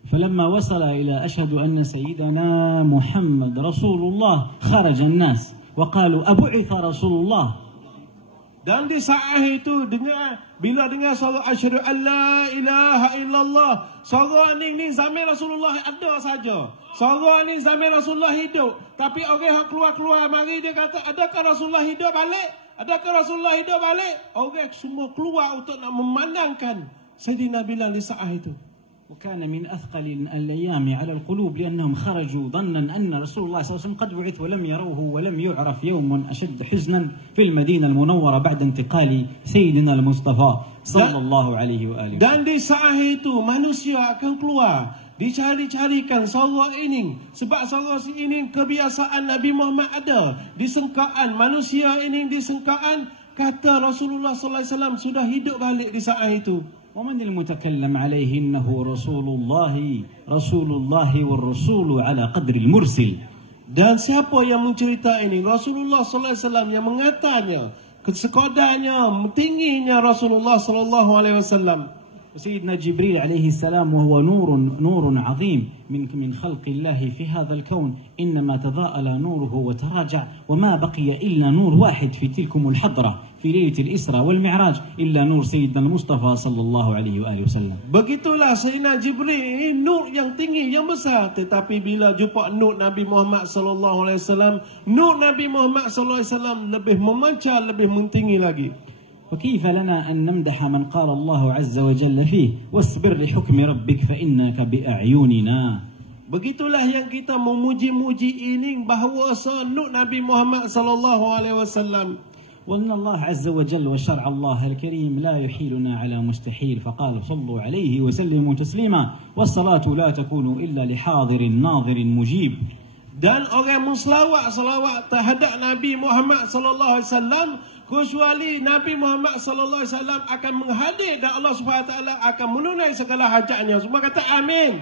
فلما وصل إلى أشهد أن سيدنا محمد رسول الله خرج الناس وقالوا أبعث رسول الله. Dan di saat itu bila dengar suara asyhadu an la ilaha illallah, suara ni zaman Rasulullah ada saja. Sorok ni zaman Rasulullah hidup. Tapi orang yang keluar-keluar mari dia kata, adakah Rasulullah hidup balik? Adakah Rasulullah hidup balik? Orang semua keluar untuk nak memandangkan Sayyidina Bilal di saat itu. وكان من أثقل الأيام على القلوب لأنهم خرجوا ظنا أن رسول الله صلى الله عليه وسلم قد بعث ولم يروه ولم يعرف يوم أشد حزنا في المدينة المنورة بعد انتقال سيدنا المصطفى صلى الله عليه وآله. Dan di saat itu manusia akan keluar, dicari-carikan sorok ini. Sebab sorok ini kebiasaan Nabi Muhammad ada. Disengkaan manusia ini, disengkaan kata Rasulullah sallallahu alaihi wasallam sudah hidup balik di saat itu. ومن المتكلم عليه إنه رسول الله والرسول على قدر المرسل. Dan siapa yang mencerita ini? Rasulullah sallallahu alaihi wasallam yang mengatakannya, sekodarnya, tingginya Rasulullah sallallahu alaihi wasallam. سيدنا جبريل عليه السلام وهو نور عظيم من خلق الله في هذا الكون، إنما تضاءل نوره وتراجع، وما بقي إلا نور واحد في تلكم الحضرة في ليلة الإسراء والمعراج إلا نور سيدنا المصطفى صلى الله عليه وآله وسلم. Begitulah Sayyidina Jibril, nur yang tinggi, yang besar. Tetapi bila jumpa nur Nabi Muhammad sallallahu alaihi wasallam, nur Nabi Muhammad sallallahu alaihi wasallam lebih memancar, lebih mentinggi lagi. وكيف لنا أن نمدح من قال الله عز وجل فيه واصبر لحكم ربك فإنك بأعيننا. Begitulah yang kita memuji-muji ini bahawa nur Nabi Muhammad sallallahu alaihi wasallam. وأن الله عز وجل وشرع الله الكريم لا يحيلنا على مستحيل، فقال صلوا عليه وسلموا تسليما والصلاة لا تكون إلا لحاضر ناظر مجيب. Dan orang selawat terhadap Nabi Muhammad sallallahu alaihi wasallam kecuali Nabi Muhammad sallallahu alaihi wasallam akan menghadir dan Allah Subhanahu wa taala akan menunaikan segala hajatnya. Semua kata amin.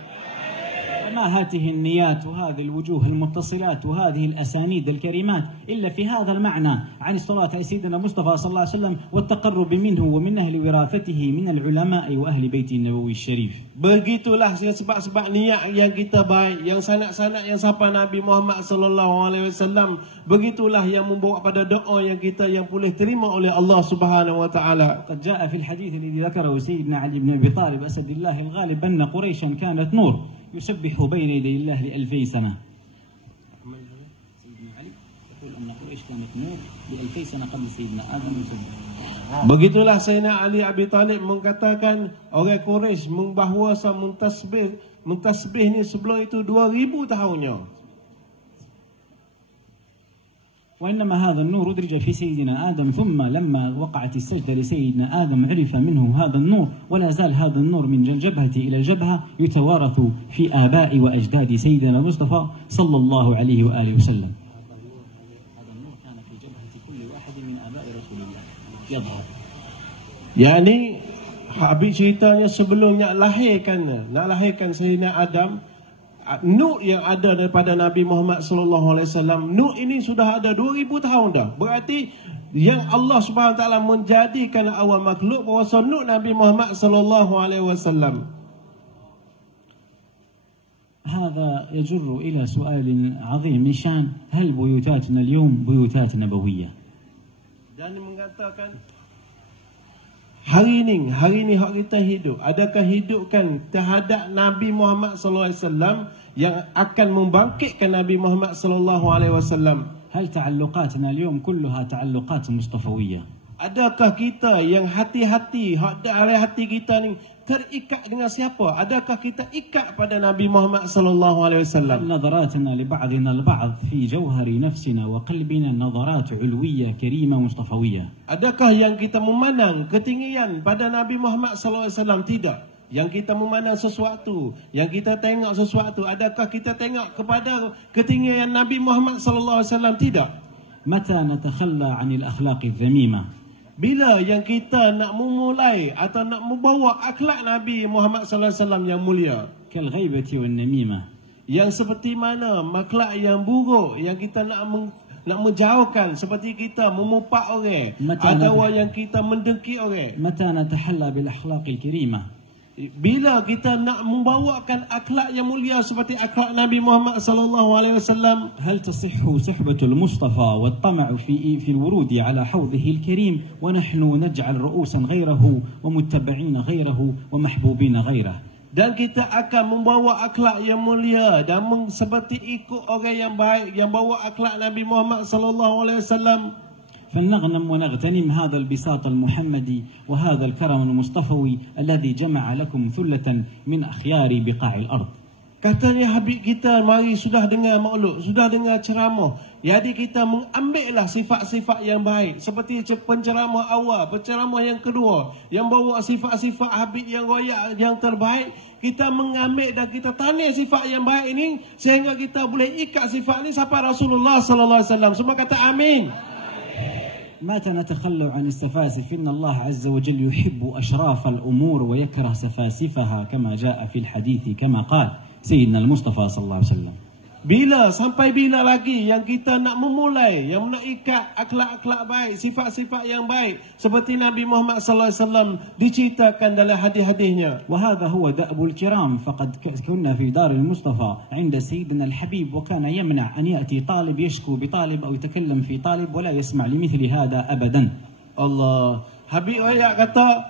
ما هذه النيات وهذه الوجوه المتصلات وهذه الأسانيد الكريمات إلا في هذا المعنى عن الصلاة على سيدنا المصطفى صلى الله عليه وسلم والتقرب منه ومن أهل وراثته من العلماء وأهل بيت النبوي الشريف. Begitulah sebab-sebab niat yang kita baik, yang sanak-sanak yang sapa Nabi Muhammad sallallahu alaihi wasallam. Begitulah yang membawa pada doa yang kita yang boleh terima oleh Allah Subhanahu wa taala. قد جاء في الحديث الذي ذكره سيدنا علي بن أبي طالب أسد الله الغالب أن قريشا كانت نور يسبح بين يدي الله ل2000 سنة. سيدنا علي يقول أن قريش كانت نور ل2000 سنة قبل سيدنا آدم يسبح. Begitulah Sayyidina Ali Abi Talib mengatakan orang Quraisy membahwasa mentasbih ni sebelum itu 2000 tahunnya. وإنما هذا النور أدرج في سيدنا آدم، ثم لما وقعت السجدة لسيدنا آدم عرف منه هذا النور، ولا زال هذا النور من الجبهة إلى الجبهة يتوارث في آباء وأجداد سيدنا المصطفى صلى الله عليه وآله وسلم. هذا النور كان في جبهة كل واحد من آباء رسول الله يظهر. يعني Habib ceritanya sebelumnya nak lahirkan Sayyidina Adam, nur yang ada daripada Nabi Muhammad sallallahu alaihi wasallam, nur ini sudah ada 2000 tahun dah. Berarti yang Allah Subhanahu wa taala menjadikan awal makhluk bahawa nur Nabi Muhammad sallallahu alaihi wasallam. هذا يجر إلى سؤال عظيم شان، هل بيوتاتنا اليوم بيوتات نبوية؟ Dan mengatakan hari ini hak kita hidup, adakah hidupkan terhadap Nabi Muhammad sallallahu alaihi wasallam yang akan membangkitkan Nabi Muhammad sallallahu alaihi wasallam? هل تعلقاتنا اليوم كلها تعلقات مصطفوية؟ Adakah kita yang hati-hati, hati kita ni terikat dengan siapa? Adakah kita ikat pada Nabi Muhammad sallallahu alaihi wasallam? نظراتنا لبعضنا البعض في جوهر نفسنا وقلبنا نظرات علوية كريمة مصطفوية. Adakah yang kita memandang ketinggian pada Nabi Muhammad sallallahu alaihi wasallam? Tidak. Yang kita memandang sesuatu, yang kita tengok sesuatu, adakah kita tengok kepada ketinggian Nabi Muhammad sallallahu alaihi wasallam? Tidak. متى نتخلى عن الأخلاق الذميمة؟ Bila yang kita nak memulai atau nak membawa akhlak Nabi Muhammad sallallahu alaihi wasallam yang mulia, كالغيبة والنميمة, yang seperti mana akhlak yang buruk yang kita nak menjauhkan, seperti kita memupak orang atau yang kita mendengki orang. متى نتحلى بالأخلاق الكريمة؟ Bila kita nak membawakan akhlak yang mulia seperti akhlak Nabi Muhammad sallallahu alaihi wasallam. هل تصح صحبة المصطفى والطمع في الورود على حوضه الكريم ونحن نجعل رؤوسا غيره ومتبعين غيره ومحبوبين غيره؟ dan kita akan membawa akhlak yang mulia dan seperti ikut orang yang baik yang bawa akhlak Nabi Muhammad sallallahu alaihi wasallam. فلنغنم ونغتنم هذا البساط المحمدي وهذا الكرم المصطفوي الذي جمع لكم ثلة من أخيار بقاع الأرض. Katanya Habib kita, mari sudah dengar maulud, sudah dengar ceramah. Jadi kita mengambillah sifat-sifat yang baik. Seperti penceramah awal, penceramah yang kedua, yang bawa sifat-sifat Habib yang royak, yang terbaik. Kita mengambil dan kita tanam sifat yang baik ini, sehingga kita boleh ikat sifat ini sampai Rasulullah sallallahu alaihi wasallam. Semua kata amin. متى نتخلى عن السفاسف إن الله عز وجل يحب أشراف الأمور ويكره سفاسفها كما جاء في الحديث كما قال سيدنا المصطفى صلى الله عليه وسلم. Bila, sampai bila lagi yang kita nak memulai, yang nak ikat akhlak-akhlak baik, sifat-sifat yang baik seperti Nabi Muhammad sallallahu alaihi wasallam diceritakan dalam hadis-hadisnya. وهذا هو دأب الكرام فقد كنا في دار المصطفى عند سيدنا الحبيب وكان يمنع أن يأتي طالب يشكو بطالب أو يتكلم في طالب ولا يسمع لمثل هذا أبدا. Allah, Habib Royak kata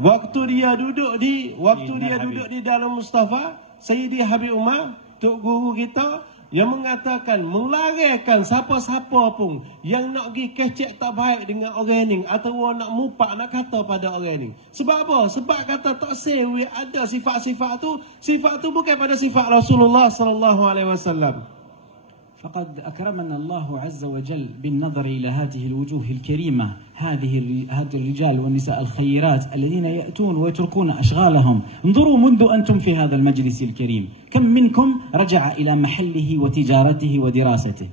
waktu dia duduk di dalam Mustafa, Sayyidi Habib Umar, Tok Guru kita, yang mengatakan melarangkan siapa-siapa pun yang nak pergi kecek tak baik dengan orang ni atau nak mupak nak kata pada orang ni. Sebab apa? Sebab kata tak sewi ada sifat-sifat tu bukan pada sifat Rasulullah sallallahu alaihi wasallam. فقد أكرمنا الله عز وجل بالنظر إلى هذه الوجوه الكريمة هذه الرجال والنساء الخيرات الذين يأتون ويتركون أشغالهم. انظروا منذ أنتم في هذا المجلس الكريم كم منكم رجع إلى محله وتجارته ودراسته.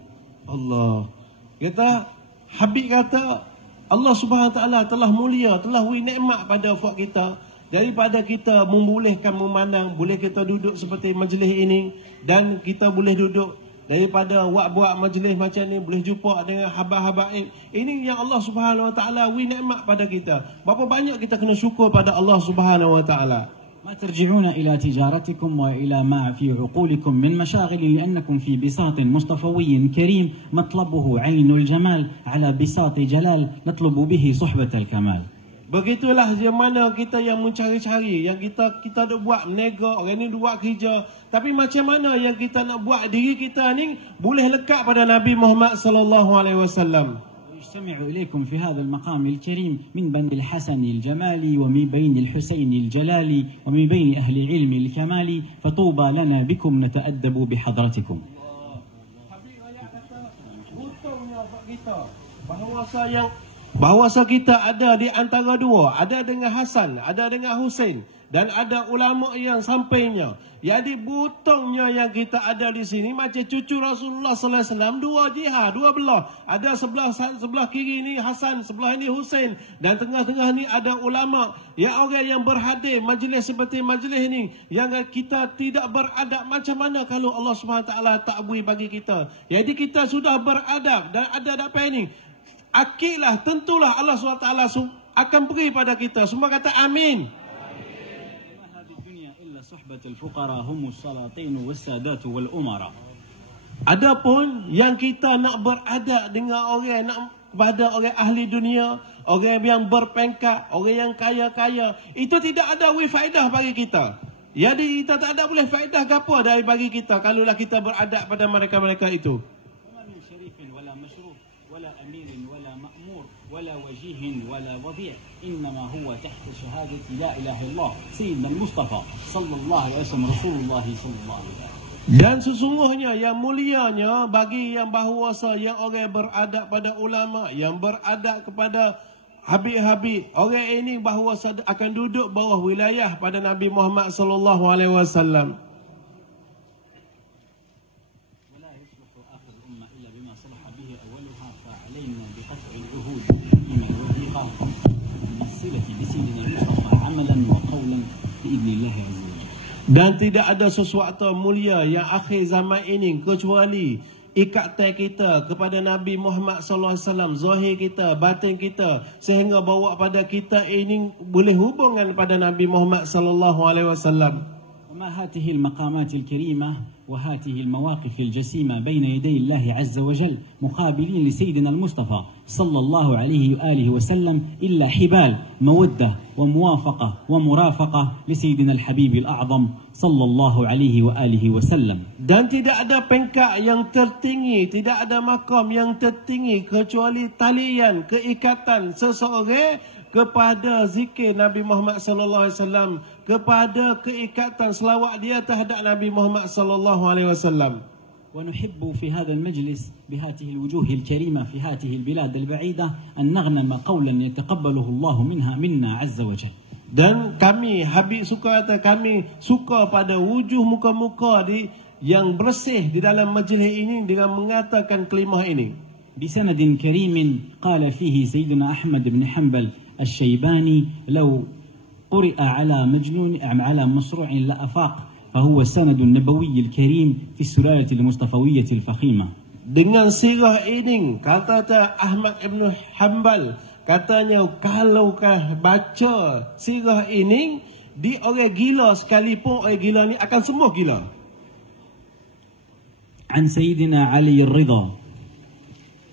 Allah kata, Habib kata Allah Subhanahu Wa Taala telah mulia, telah beri nikmat pada buat kita daripada kita membolehkan memandang, boleh kita duduk seperti majlis ini dan kita boleh duduk daripada buat majlis macam ni, boleh jumpa dengan habaib-habaib. Ini yang Allah Subhanahu Wa Taala beri nikmat pada kita. Berapa banyak kita kena syukur pada Allah Subhanahu Wa Taala. ما ترجعون إلى تجارتكم وإلى ما في عقولكم من مشاغل لأنكم في بساط مصطفوي كريم مطلبه عين الجمال على بساط جلال نطلب به صحبة الكمال. Begitulah yang mana kita yang mencari-cari, yang kita duk buat nega, orang ni duk buat kerja. Tapi macam mana yang kita nak buat diri kita ni boleh lekat pada Nabi Muhammad sallallahu alaihi wasallam. يجتمع إليكم في هذا المقام الكريم من بني الحسن الجمالي ومن بين الحسين الجلالي ومن بين أهل علم الكمال فطوبى لنا بكم نتأدب بحضرتكم. Bahawasa kita ada di antara dua, ada dengan Hasan, ada dengan Husain dan ada ulama yang sampainya. Jadi butongnya yang kita ada di sini macam cucu Rasulullah sallallahu alaihi wasallam, dua jihad, dua belah. Ada sebelah kiri ni Hasan, sebelah ini Husain dan tengah-tengah ni ada ulama. Ya orang yang berhadir majlis seperti majlis ini yang kita tidak beradab, macam mana kalau Allah Subhanahu Wa Taala tak beri bagi kita. Jadi kita sudah beradab dan ada apa ini? Akilah, tentulah Allah SWT akan beri pada kita. Semua kata amin. Adapun yang kita nak beradab dengan orang, nak kepada orang ahli dunia, orang yang berpangkat, orang yang kaya-kaya, itu tidak ada faedah bagi kita. Jadi kita tak ada boleh faedah apa dari bagi kita kalaulah kita beradab pada mereka-mereka itu. ولا وجيه ولا وضيع إنما هو تحت شهادة لا إله إلا الله سيدنا المصطفى صلى الله عليه وسلم رسول الله صلى الله عليه وسلم. Dan sesungguhnya yang mulianya bagi yang bahawasa yang orang beradab pada ulama, yang beradab kepada habib-habib, orang ini bahawasa akan duduk bawah wilayah pada Nabi Muhammad sallallahu alaihi wasallam. Dan tidak ada sesuatu mulia yang akhir zaman ini kecuali ikatan kita kepada Nabi Muhammad sallallahu alaihi wasallam, zahir kita, batin kita, sehingga bawa pada kita ini boleh hubungan pada Nabi Muhammad sallallahu alaihi wasallam. وما هذه المقامات الكريمة وهاته المواقف الجسيمة بين يدي الله عز وجل مقابلين لسيدنا المصطفى صلى الله عليه وآله وسلم إلا حبال مودة وموافقة ومرافقة لسيدنا الحبيب الأعظم صلى الله عليه وآله وسلم. Dan tidak ada pengkak yang tertinggi, tidak ada makam yang tertinggi kecuali talian keikatan seseorang kepada zikir Nabi Muhammad sallallahu alaihi wasallam, kepada keikatan selawat dia terhadap Nabi Muhammad sallallahu alaihi wasallam. ونحب في هذا المجلس بهذه الوجوه الكريمة في هذه البلاد البعيدة أن نغنم قولا يتقبله الله منا عز وجل. Dan kami Habib suka kata kami suka pada wujuh muka-muka yang bersih di dalam majlis ini dengan mengatakan kalimah ini. بسند كريم قال فيه سيدنا أحمد بن حنبل الشيباني لو قرئ على مصروع لأفاق فهو السند النبوي الكريم في السلالة المصطفوية الفخيمة. Dengan sirah ini kata Ahmad ibn Hanbal, katanya kalau baca sirah ini di orang gila sekalipun orang gila ni akan sembuh gila. عن سيدنا علي الرضا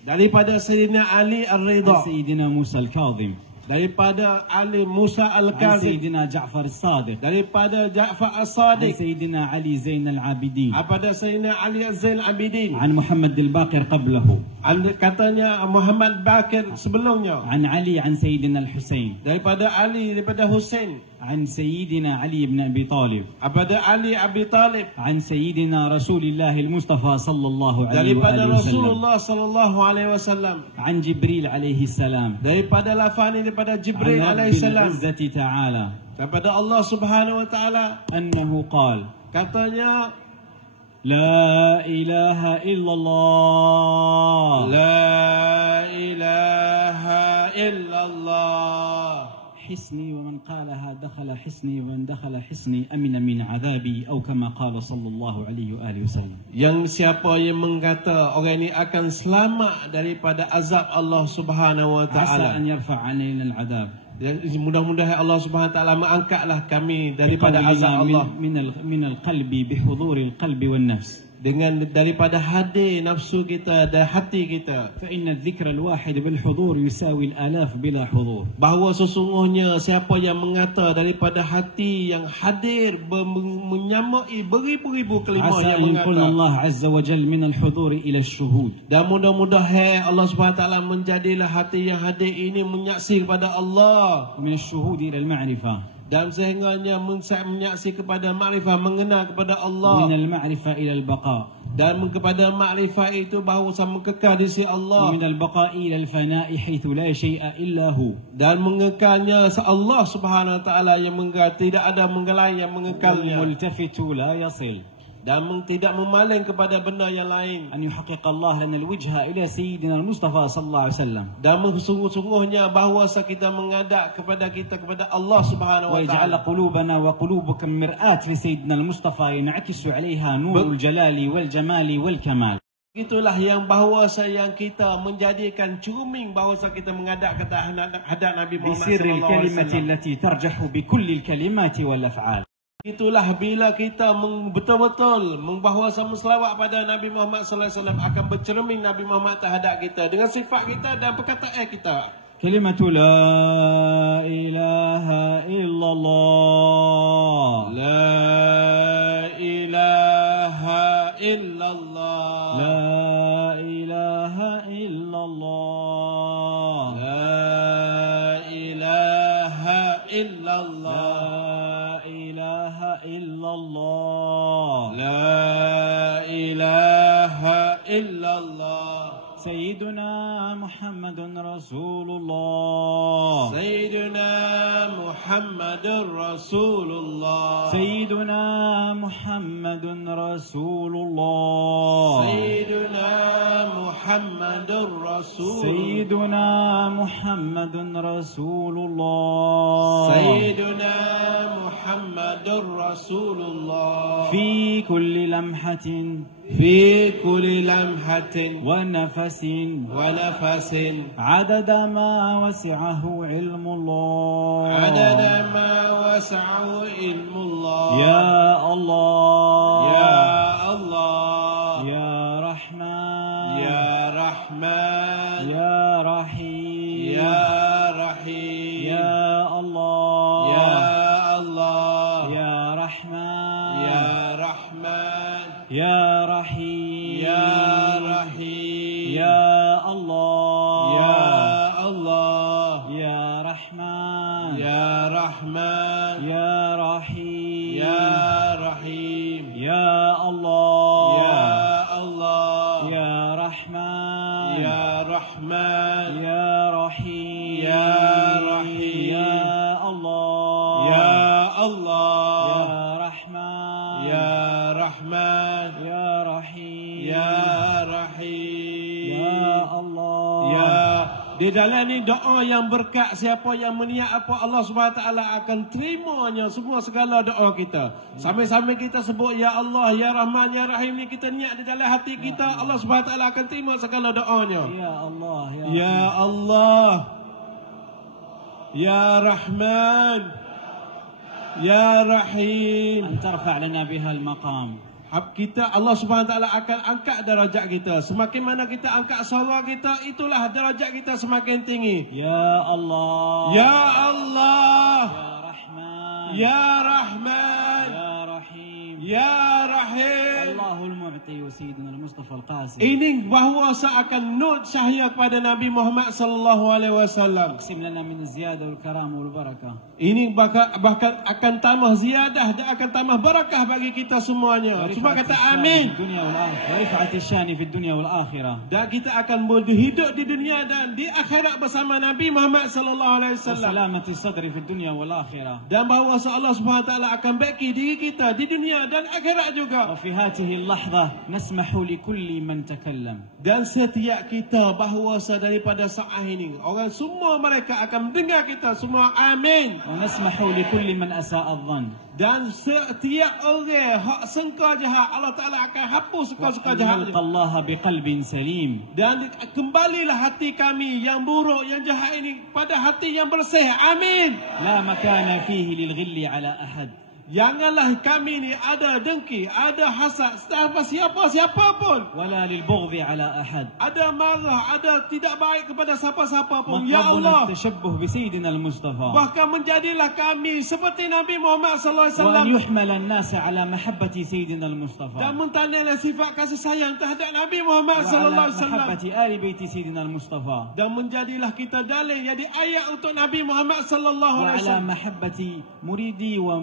daripada Sayyidina Ali Ar-Ridha, عن سيدنا موسى الكاظم daripada Ali Musa عن Al-Kazim, سيدنا جعفر الصادق daripada Ja'far عن As-Sadiq, سيدنا علي زين العابدين daripada Sayyidina Ali Az-Zain Abidin, عن محمد الباقر قبله katanya Muhammad Bakir sebelumnya, عن علي عن سيدنا الحسين daripada Ali, daripada Husain, عن سيدنا علي بن أبي طالب daripada Ali Abi Talib, عن سيدنا رسول الله المصطفى صلى الله عليه daripada وآله وسلم Rasulullah sallallahu alaihi wasallam, عن جبريل عليه السلام daripada lafani daripada عن Jibril رب alaihi salam, العزة تعالى daripada Allah Subhanahu wa taala, أنه قال katanya لا إله إلا الله la ilaha illallah. حسني ومن قالها دخل حسني ومن دخل حسني أمن من عذابي أو كما قال صلى الله عليه وآله وسلم. Yang siapa yang mengata orang ini akan selamat daripada azab Allah Subhanahu wa عسى taala, أن يرفع علينا العذاب. mudah-mudahan Allah Subhanahu wa taala mengangkatlah kami daripada azab Allah من القلب بحضور القلب والنفس. dengan daripada hadir nafsu kita dan hati kita. فإن الذكر الواحد بالحضور يساوي الآلاف بلا حضور. Bahawa sesungguhnya siapa yang mengata daripada hati yang hadir menyamai beribu-ribu kalimah عسى yang أن يكون mengata. الله عز وجل من الحضور إلى الشهود. Dan mudah-mudahan Allah Subhanahu wa taala menjadilah hati yang hadir ini menyaksi kepada Allah, ومن الشهود إلى المعرفة. dan sehingganya menyaksi kepada makrifah, mengenal kepada Allah, ومن المعرفة إلى البقاء. dan kepada makrifah itu bahawa sama kekal di sisi Allah, ومن البقاء إلى الفناء حيث لا شيء إلا هو. dan mengekalnya Allah Subhanahu wa taala yang mengekal, tidak ada lain yang mengekalnya, والملتفت لا يصل. dan tidak memaling kepada benda yang lain. أن يحقق الله لنا الوجهة إلى سيدنا المصطفى صلى الله عليه وسلم. Dan sungguh-sungguhnya bahawa kita menghadap kepada Allah Subhanahu wa ويجعل taala. قلوبنا وقلوبكم مرآة لسيدنا المصطفى ينعكس عليها نور الجلال والجمال والكمال. Itulah yang bahawa yang kita menjadikan cermin bahawa kita menghadap hadap Nabi Muhammad بسر sallallahu alaihi الكلمة wasallam. التي ترجح بكل الكلمات والأفعال. Itulah bila kita betul-betul membahawa selawat pada Nabi Muhammad sallallahu alaihi wasallam akan bercermin Nabi Muhammad terhadap kita dengan sifat kita dan perkataan kita. كلمة لا إله إلا الله. La ilaha illallah. لا إله إلا الله. La ilaha illallah. لا إله إلا الله. La ilaha illallah. سيدنا محمد رسول الله. سيدنا محمد رسول الله. سيدنا محمد رسول الله. سيدنا محمد رسول سيدنا محمد رسول الله. سيدنا محمد رسول الله. في كل لمحة في كل لمحة ونفس ونفس عدد ما وسعه علم الله. عدد ما وسعه علم الله. يا الله يا الله Rahman, Ya Rahim, Ya Rahim, Ya Allah, Ya Allah, Ya Rahman, Ya Rahman, Ya Rahim, Ya Rahim, Ya Allah, Ya Allah, Ya Rahman, Ya Rahman, Ya Rahim, Ya Rahim, Ya Allah, Ya Allah, Ya Rahman, Ya Rahman, Ya Rahim, Ya Rahim, Ya Allah, Ya Allah, Ya Rahman, Ya Rahman, Ya Rahim, Ya Rahim, Ya Allah. Ya. Di dalam ni doa yang berkat, siapa yang meniat apa Allah SWT akan terimanya semua segala doa kita. Sambil-sambil kita sebut Ya Allah, Ya Rahman, Ya Rahim ni kita niat di dalam hati kita, Allah SWT akan terima segala doanya. Ya Allah, Ya Allah, Ya Rahman, Ya Rahim. أن ترفع لنا بها المقام. Kita Allah SWT akan angkat darajat kita. Semakin mana kita angkat suara kita, itulah darajat kita semakin tinggi. Ya Allah, Ya Allah, Ya Rahman, Ya Rahman, Ya Rahim, Ya Rahim. Allahul Mu'ti wa Sayyidina al-Mustafa al-Qasim. Ini bahawa seakan nur cahaya kepada Nabi Muhammad sallallahu alaihi wasallam. Aqsim lana min az-ziyada wal karam wal barakah. Ini bahkan akan tambah ziyadah dan akan tambah barakah bagi kita semuanya. Cuma kata amin. Rifa'ati syani fi dunya wal akhirah. Dan kita akan hidup di dunia dan di akhirat bersama Nabi Muhammad sallallahu alaihi wasallam. Salamati sadri fi dunya wal akhirah. Dan bahawa Allah Subhanahu wa taala akan baiki diri kita di dunia dan akhirat juga. Wa fi hadhihi al-lahdha nasmahu li kulli man takallam. Dan setiap kita bahawa daripada saat ini orang semua mereka akan mendengar kita semua. Amin. Wa nasmahu li kulli man asa'a adh-dhann. Dan setiap orang hak sangka jahat Allah Taala akan hapus suka-suka jahat. Allah biqalbin salim. Dan kembalilah hati kami yang buruk yang jahat ini pada hati yang bersih. Amin. La makana fihi lil ghilli ala ahad. Janganlah kami ni ada dengki, ada hasad siapa pun. Wala lil bughdhi ala ahad. Ada marah, ada tidak baik kepada siapa-siapa pun. Ya Allah, tashabbuh bi sayyidina al-Mustafa. Bahkan menjadilah kami seperti Nabi Muhammad sallallahu alaihi wasallam. Wa yuhmal an-nas ala mahabbati sayyidina al-Mustafa. Dan mentandailah sifat kasih sayang terhadap Nabi Muhammad sallallahu alaihi wasallam. Mahabbati ali baiti sayyidina al-Mustafa. Dan menjadilah kita dalil jadi ayat untuk Nabi Muhammad sallallahu alaihi wasallam. Wa ala mahabbati muridi wa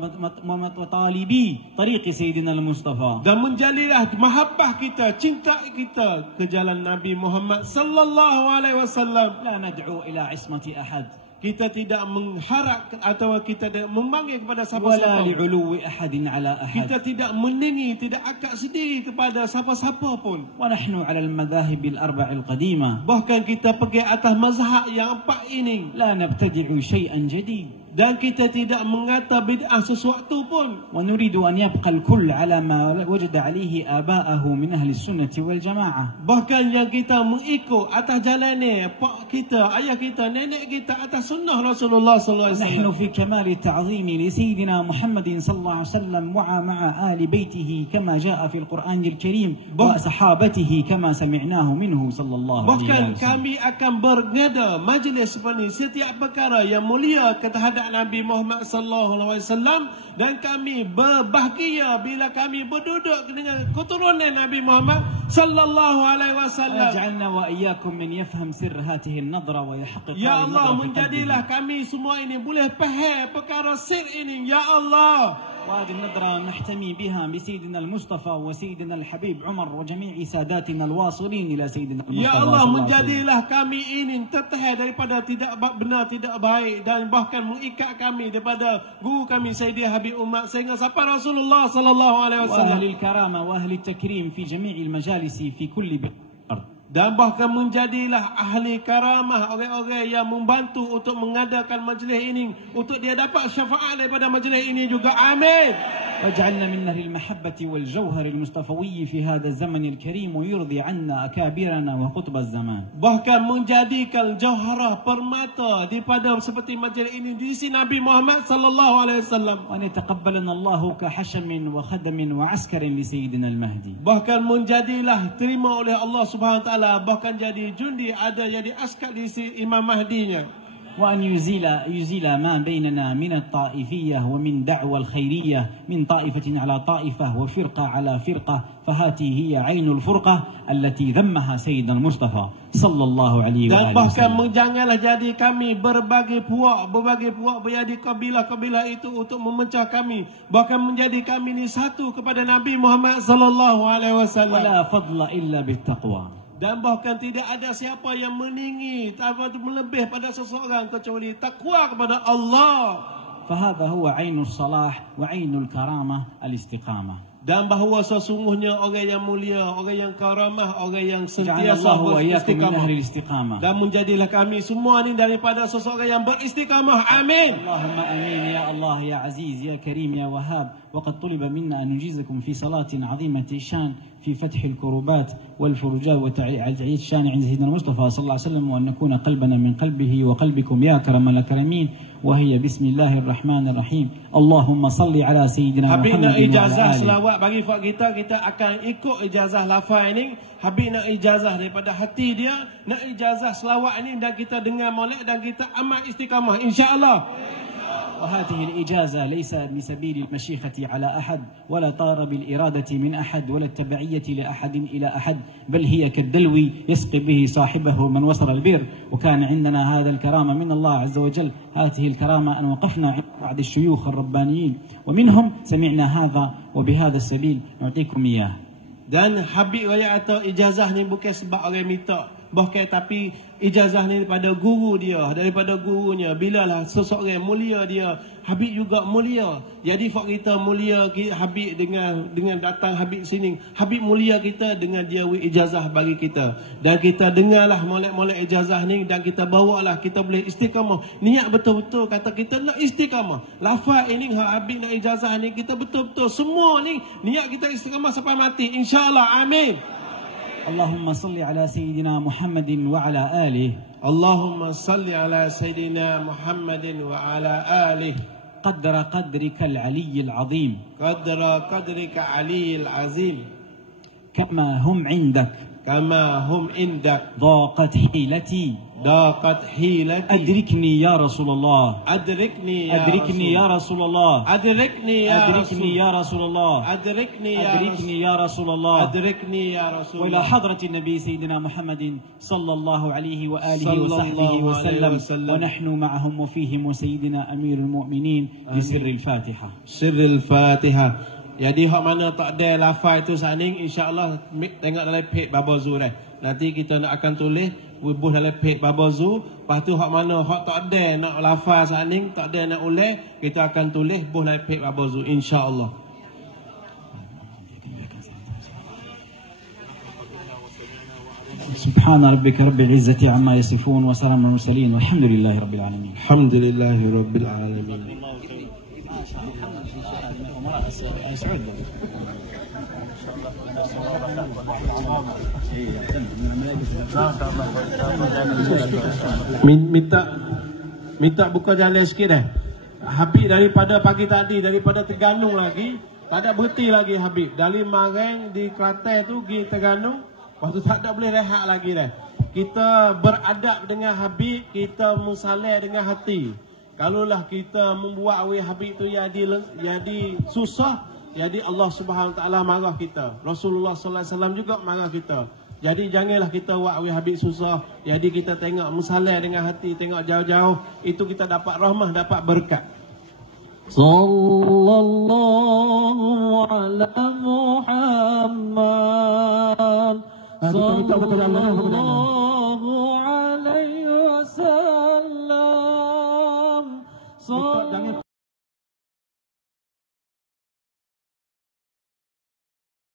matalibi tariqi sayyidina al-Mustafa. Dan menjadilah mahabbah kita, cinta kita ke jalan Nabi Muhammad sallallahu alaihi wasallam. La nad'u ila ismati ahad. Kita tidak mengharap atau kita tidak memanggil kepada siapa-siapa. Wala li'uluwi ahadin ala ahad. Kita tidak meninggi, tidak akad sendiri kepada siapa-siapa pun. Wa nahnu 'ala al-madhahib al-arba' al-qadimah. Bahkan kita pergi atas mazhab yang 4 ini. La nabtadi'u syai'an jadid. Dan kita tidak mengata bid'ah sesuatu pun. ونريد أن يبقى الكل على ما وجد عليه آباءه من أهل السنة والجماعة. Bahkan yang kita mengikut atas jalan ni, pak kita, ayah kita, nenek kita atas sunnah Rasulullah sallallahu alaihi نحن wasallam. في كمال التعظيم لسيدنا محمد صلى الله عليه وسلم ومع آل بيته كما جاء في القرآن الكريم وصحابته كما سمعناه منه صلى الله عليه Bahkan وسلم. kami akan berngada majlis seperti setiap perkara yang mulia terhadap Nabi Muhammad sallallahu alaihi wasallam, dan kami berbahagia bila kami berduduk dengan keturunan Nabi Muhammad sallallahu alaihi wasallam. وجعلنا وإياكم من يفهم سر هذه النظرة ويحقق Ya هذه Allah, النظرة في menjadilah قلبه. kami semua ini boleh faham perkara sir ini. Ya Allah. وهذه النظرة نحتمي بها بسيدنا المصطفى وسيدنا الحبيب عمر وجميع ساداتنا الواصلين إلى سيدنا المصطفى. Ya Allah, menjadilah kami ini tertahan daripada tidak benar, tidak baik, dan bahkan mengikat kami daripada guru kami Sayyidina Habib Umar sehingga sampai Rasulullah sallallahu alaihi wasallam. وأهل الكرامة وأهل التكريم في جميع المجالس في كل بلد. Dan bahkan menjadilah ahli karamah, orang-orang yang membantu untuk mengadakan majlis ini, untuk dia dapat syafaat daripada majlis ini juga. Amin. واجعلنا من نهر المحبة والجوهر المصطفوي في هذا الزمن الكريم ويرضي عنا أكابرنا وقطب الزمان. Bahkan menjadikan jauharah permata daripada seperti majlis ini diisi Nabi Muhammad sallallahu alaihi wasallam. وأن يتقبلنا الله كحشم وخدم وعسكر لسيدنا المهدي. Bahkan menjadilah terima oleh Allah Subhanahu wa taala, bahkan jadi jundi, ada jadi askar di Imam Mahdinya. وأن يزيل ما بيننا من الطائفية ومن دعوة الخيرية من طائفة على طائفة وفرقة على فرقة، فهذه هي عين الفرقة التي ذمها سيد المصطفى صلى الله عليه وآله Dan bahkan وسلم. janganlah jadi kami berbagai puak menjadi kabilah-kabilah itu untuk memecah kami, bahkan menjadi kami ini satu kepada Nabi Muhammad sallallahu alaihi wasallam. ولا فضل إلا بالتقوى. Dan bahkan tidak ada siapa yang meninggi atau melebih pada seseorang kecuali takwa kepada Allah. فهذا هو عين الصلاح وعين الكرامة الاستقامة. Dan bahawa sesungguhnya orang yang mulia, orang yang karamah, orang yang جعلنا sentiasa الله وإياكم من أهل beristiqamah. الاستقامة. Dan menjadilah kami semua ini daripada seseorang yang beristiqamah. Amin. اللهم آمين يا الله يا عزيز يا كريم يا وهاب. وقد طلب منا أن نجيزكم في صلاة عظيمة الشان في فتح الكروبات والفرجات وتعيد الشان عند سيدنا المصطفى صلى الله عليه وسلم، وأن نكون قلبنا من قلبه وقلبكم يا كرم الأكرمين. وهي بسم الله الرحمن الرحيم. اللهم صل على سيدنا Habib nak محمد ijazah وعلى آله. selawat bagi fak kita akan ikut ijazah lafaz ini. Habib nak ijazah daripada hati dia, nak ijazah selawat ini, dan kita dengar molek dan kita amat istiqamah insya-Allah. وهذه الإجازة ليس بسبيل المشيخة على أحد ولا طار بالإرادة من أحد ولا التبعية لأحد إلى أحد، بل هي كالدلو يسقي به صاحبه من وصل البر. وكان عندنا هذا الكرامة من الله عز وجل، هذه الكرامة أن وقفنا عند بعض الشيوخ الربانيين ومنهم سمعنا هذا، وبهذا السبيل نعطيكم إياه. Dan Habib raya atau ijazah ni bukan sebab orang minta, bahkan tapi ijazah ni daripada guru dia, daripada gurunya. Bilalah seseorang mulia dia, Habib juga mulia. Jadi fak kita mulia Habib dengan datang Habib sini. Habib mulia kita dengan dia ijazah bagi kita. Dan kita dengarlah molek-molek ijazah ni dan kita bawalah, kita boleh istiqamah. Niat betul-betul kata kita nak istiqamah. Lafaz ini Habib nak ijazah ni kita betul-betul semua ni niat kita istiqamah sampai mati insya-Allah. Amin. اللهم صل على سيدنا محمد وعلى آله. اللهم صل على سيدنا محمد وعلى آله. قدر قدرك العلي العظيم. قدر قدرك علي العظيم. كما هم عندك. كما هم عندك. ضاقت حيلتي. ضاقت حيلتي. أدركني يا رسول الله. أدركني يا رسول الله. أدركني يا رسول الله. أدركني يا رسول الله. أدركني يا رسول الله. وإلى حضرة النبي سيدنا محمد صلى الله عليه وآله وصحبه وسلم، ونحن معهم وفيهم وسيدنا أمير المؤمنين بسر الفاتحة. سر الفاتحة. Jadi hak mana tak ada lafaz itu saning, insya-Allah tengok dalam page Baba Zu dah. Nanti kita nak akan tulis bubuh dalam page Baba Zu. Lepas tu hak mana hak tak ada nak lafaz saning, tak ada nak ulang, kita akan tulis bubuh dalam page Baba Zu insya-Allah. سبحان ربك رب العزة عما يصفون وسلام على المرسلين والحمد لله رب العالمين. الحمد لله رب العالمين. Minta buka jalan sikit dah. Habib daripada pagi tadi, daripada Terengganu lagi, pada berhenti lagi Habib. Dari Marang di Kelantan tu pergi Terengganu, waktu tak ada boleh rehat lagi dah. Kita beradab dengan Habib, kita musalih dengan hati. Kalaulah kita membuat Habib tu jadi susah, jadi Allah Subhanahu Wa Taala marah kita. Rasulullah Sallallahu Alaihi Wasallam juga marah kita. Jadi janganlah kita buat Habib susah. Jadi kita tengok musalih dengan hati, tengok jauh-jauh, itu kita dapat rahmah, dapat berkat. Sallallahu ala Muhammad. Sallallahu alaihi wasallam.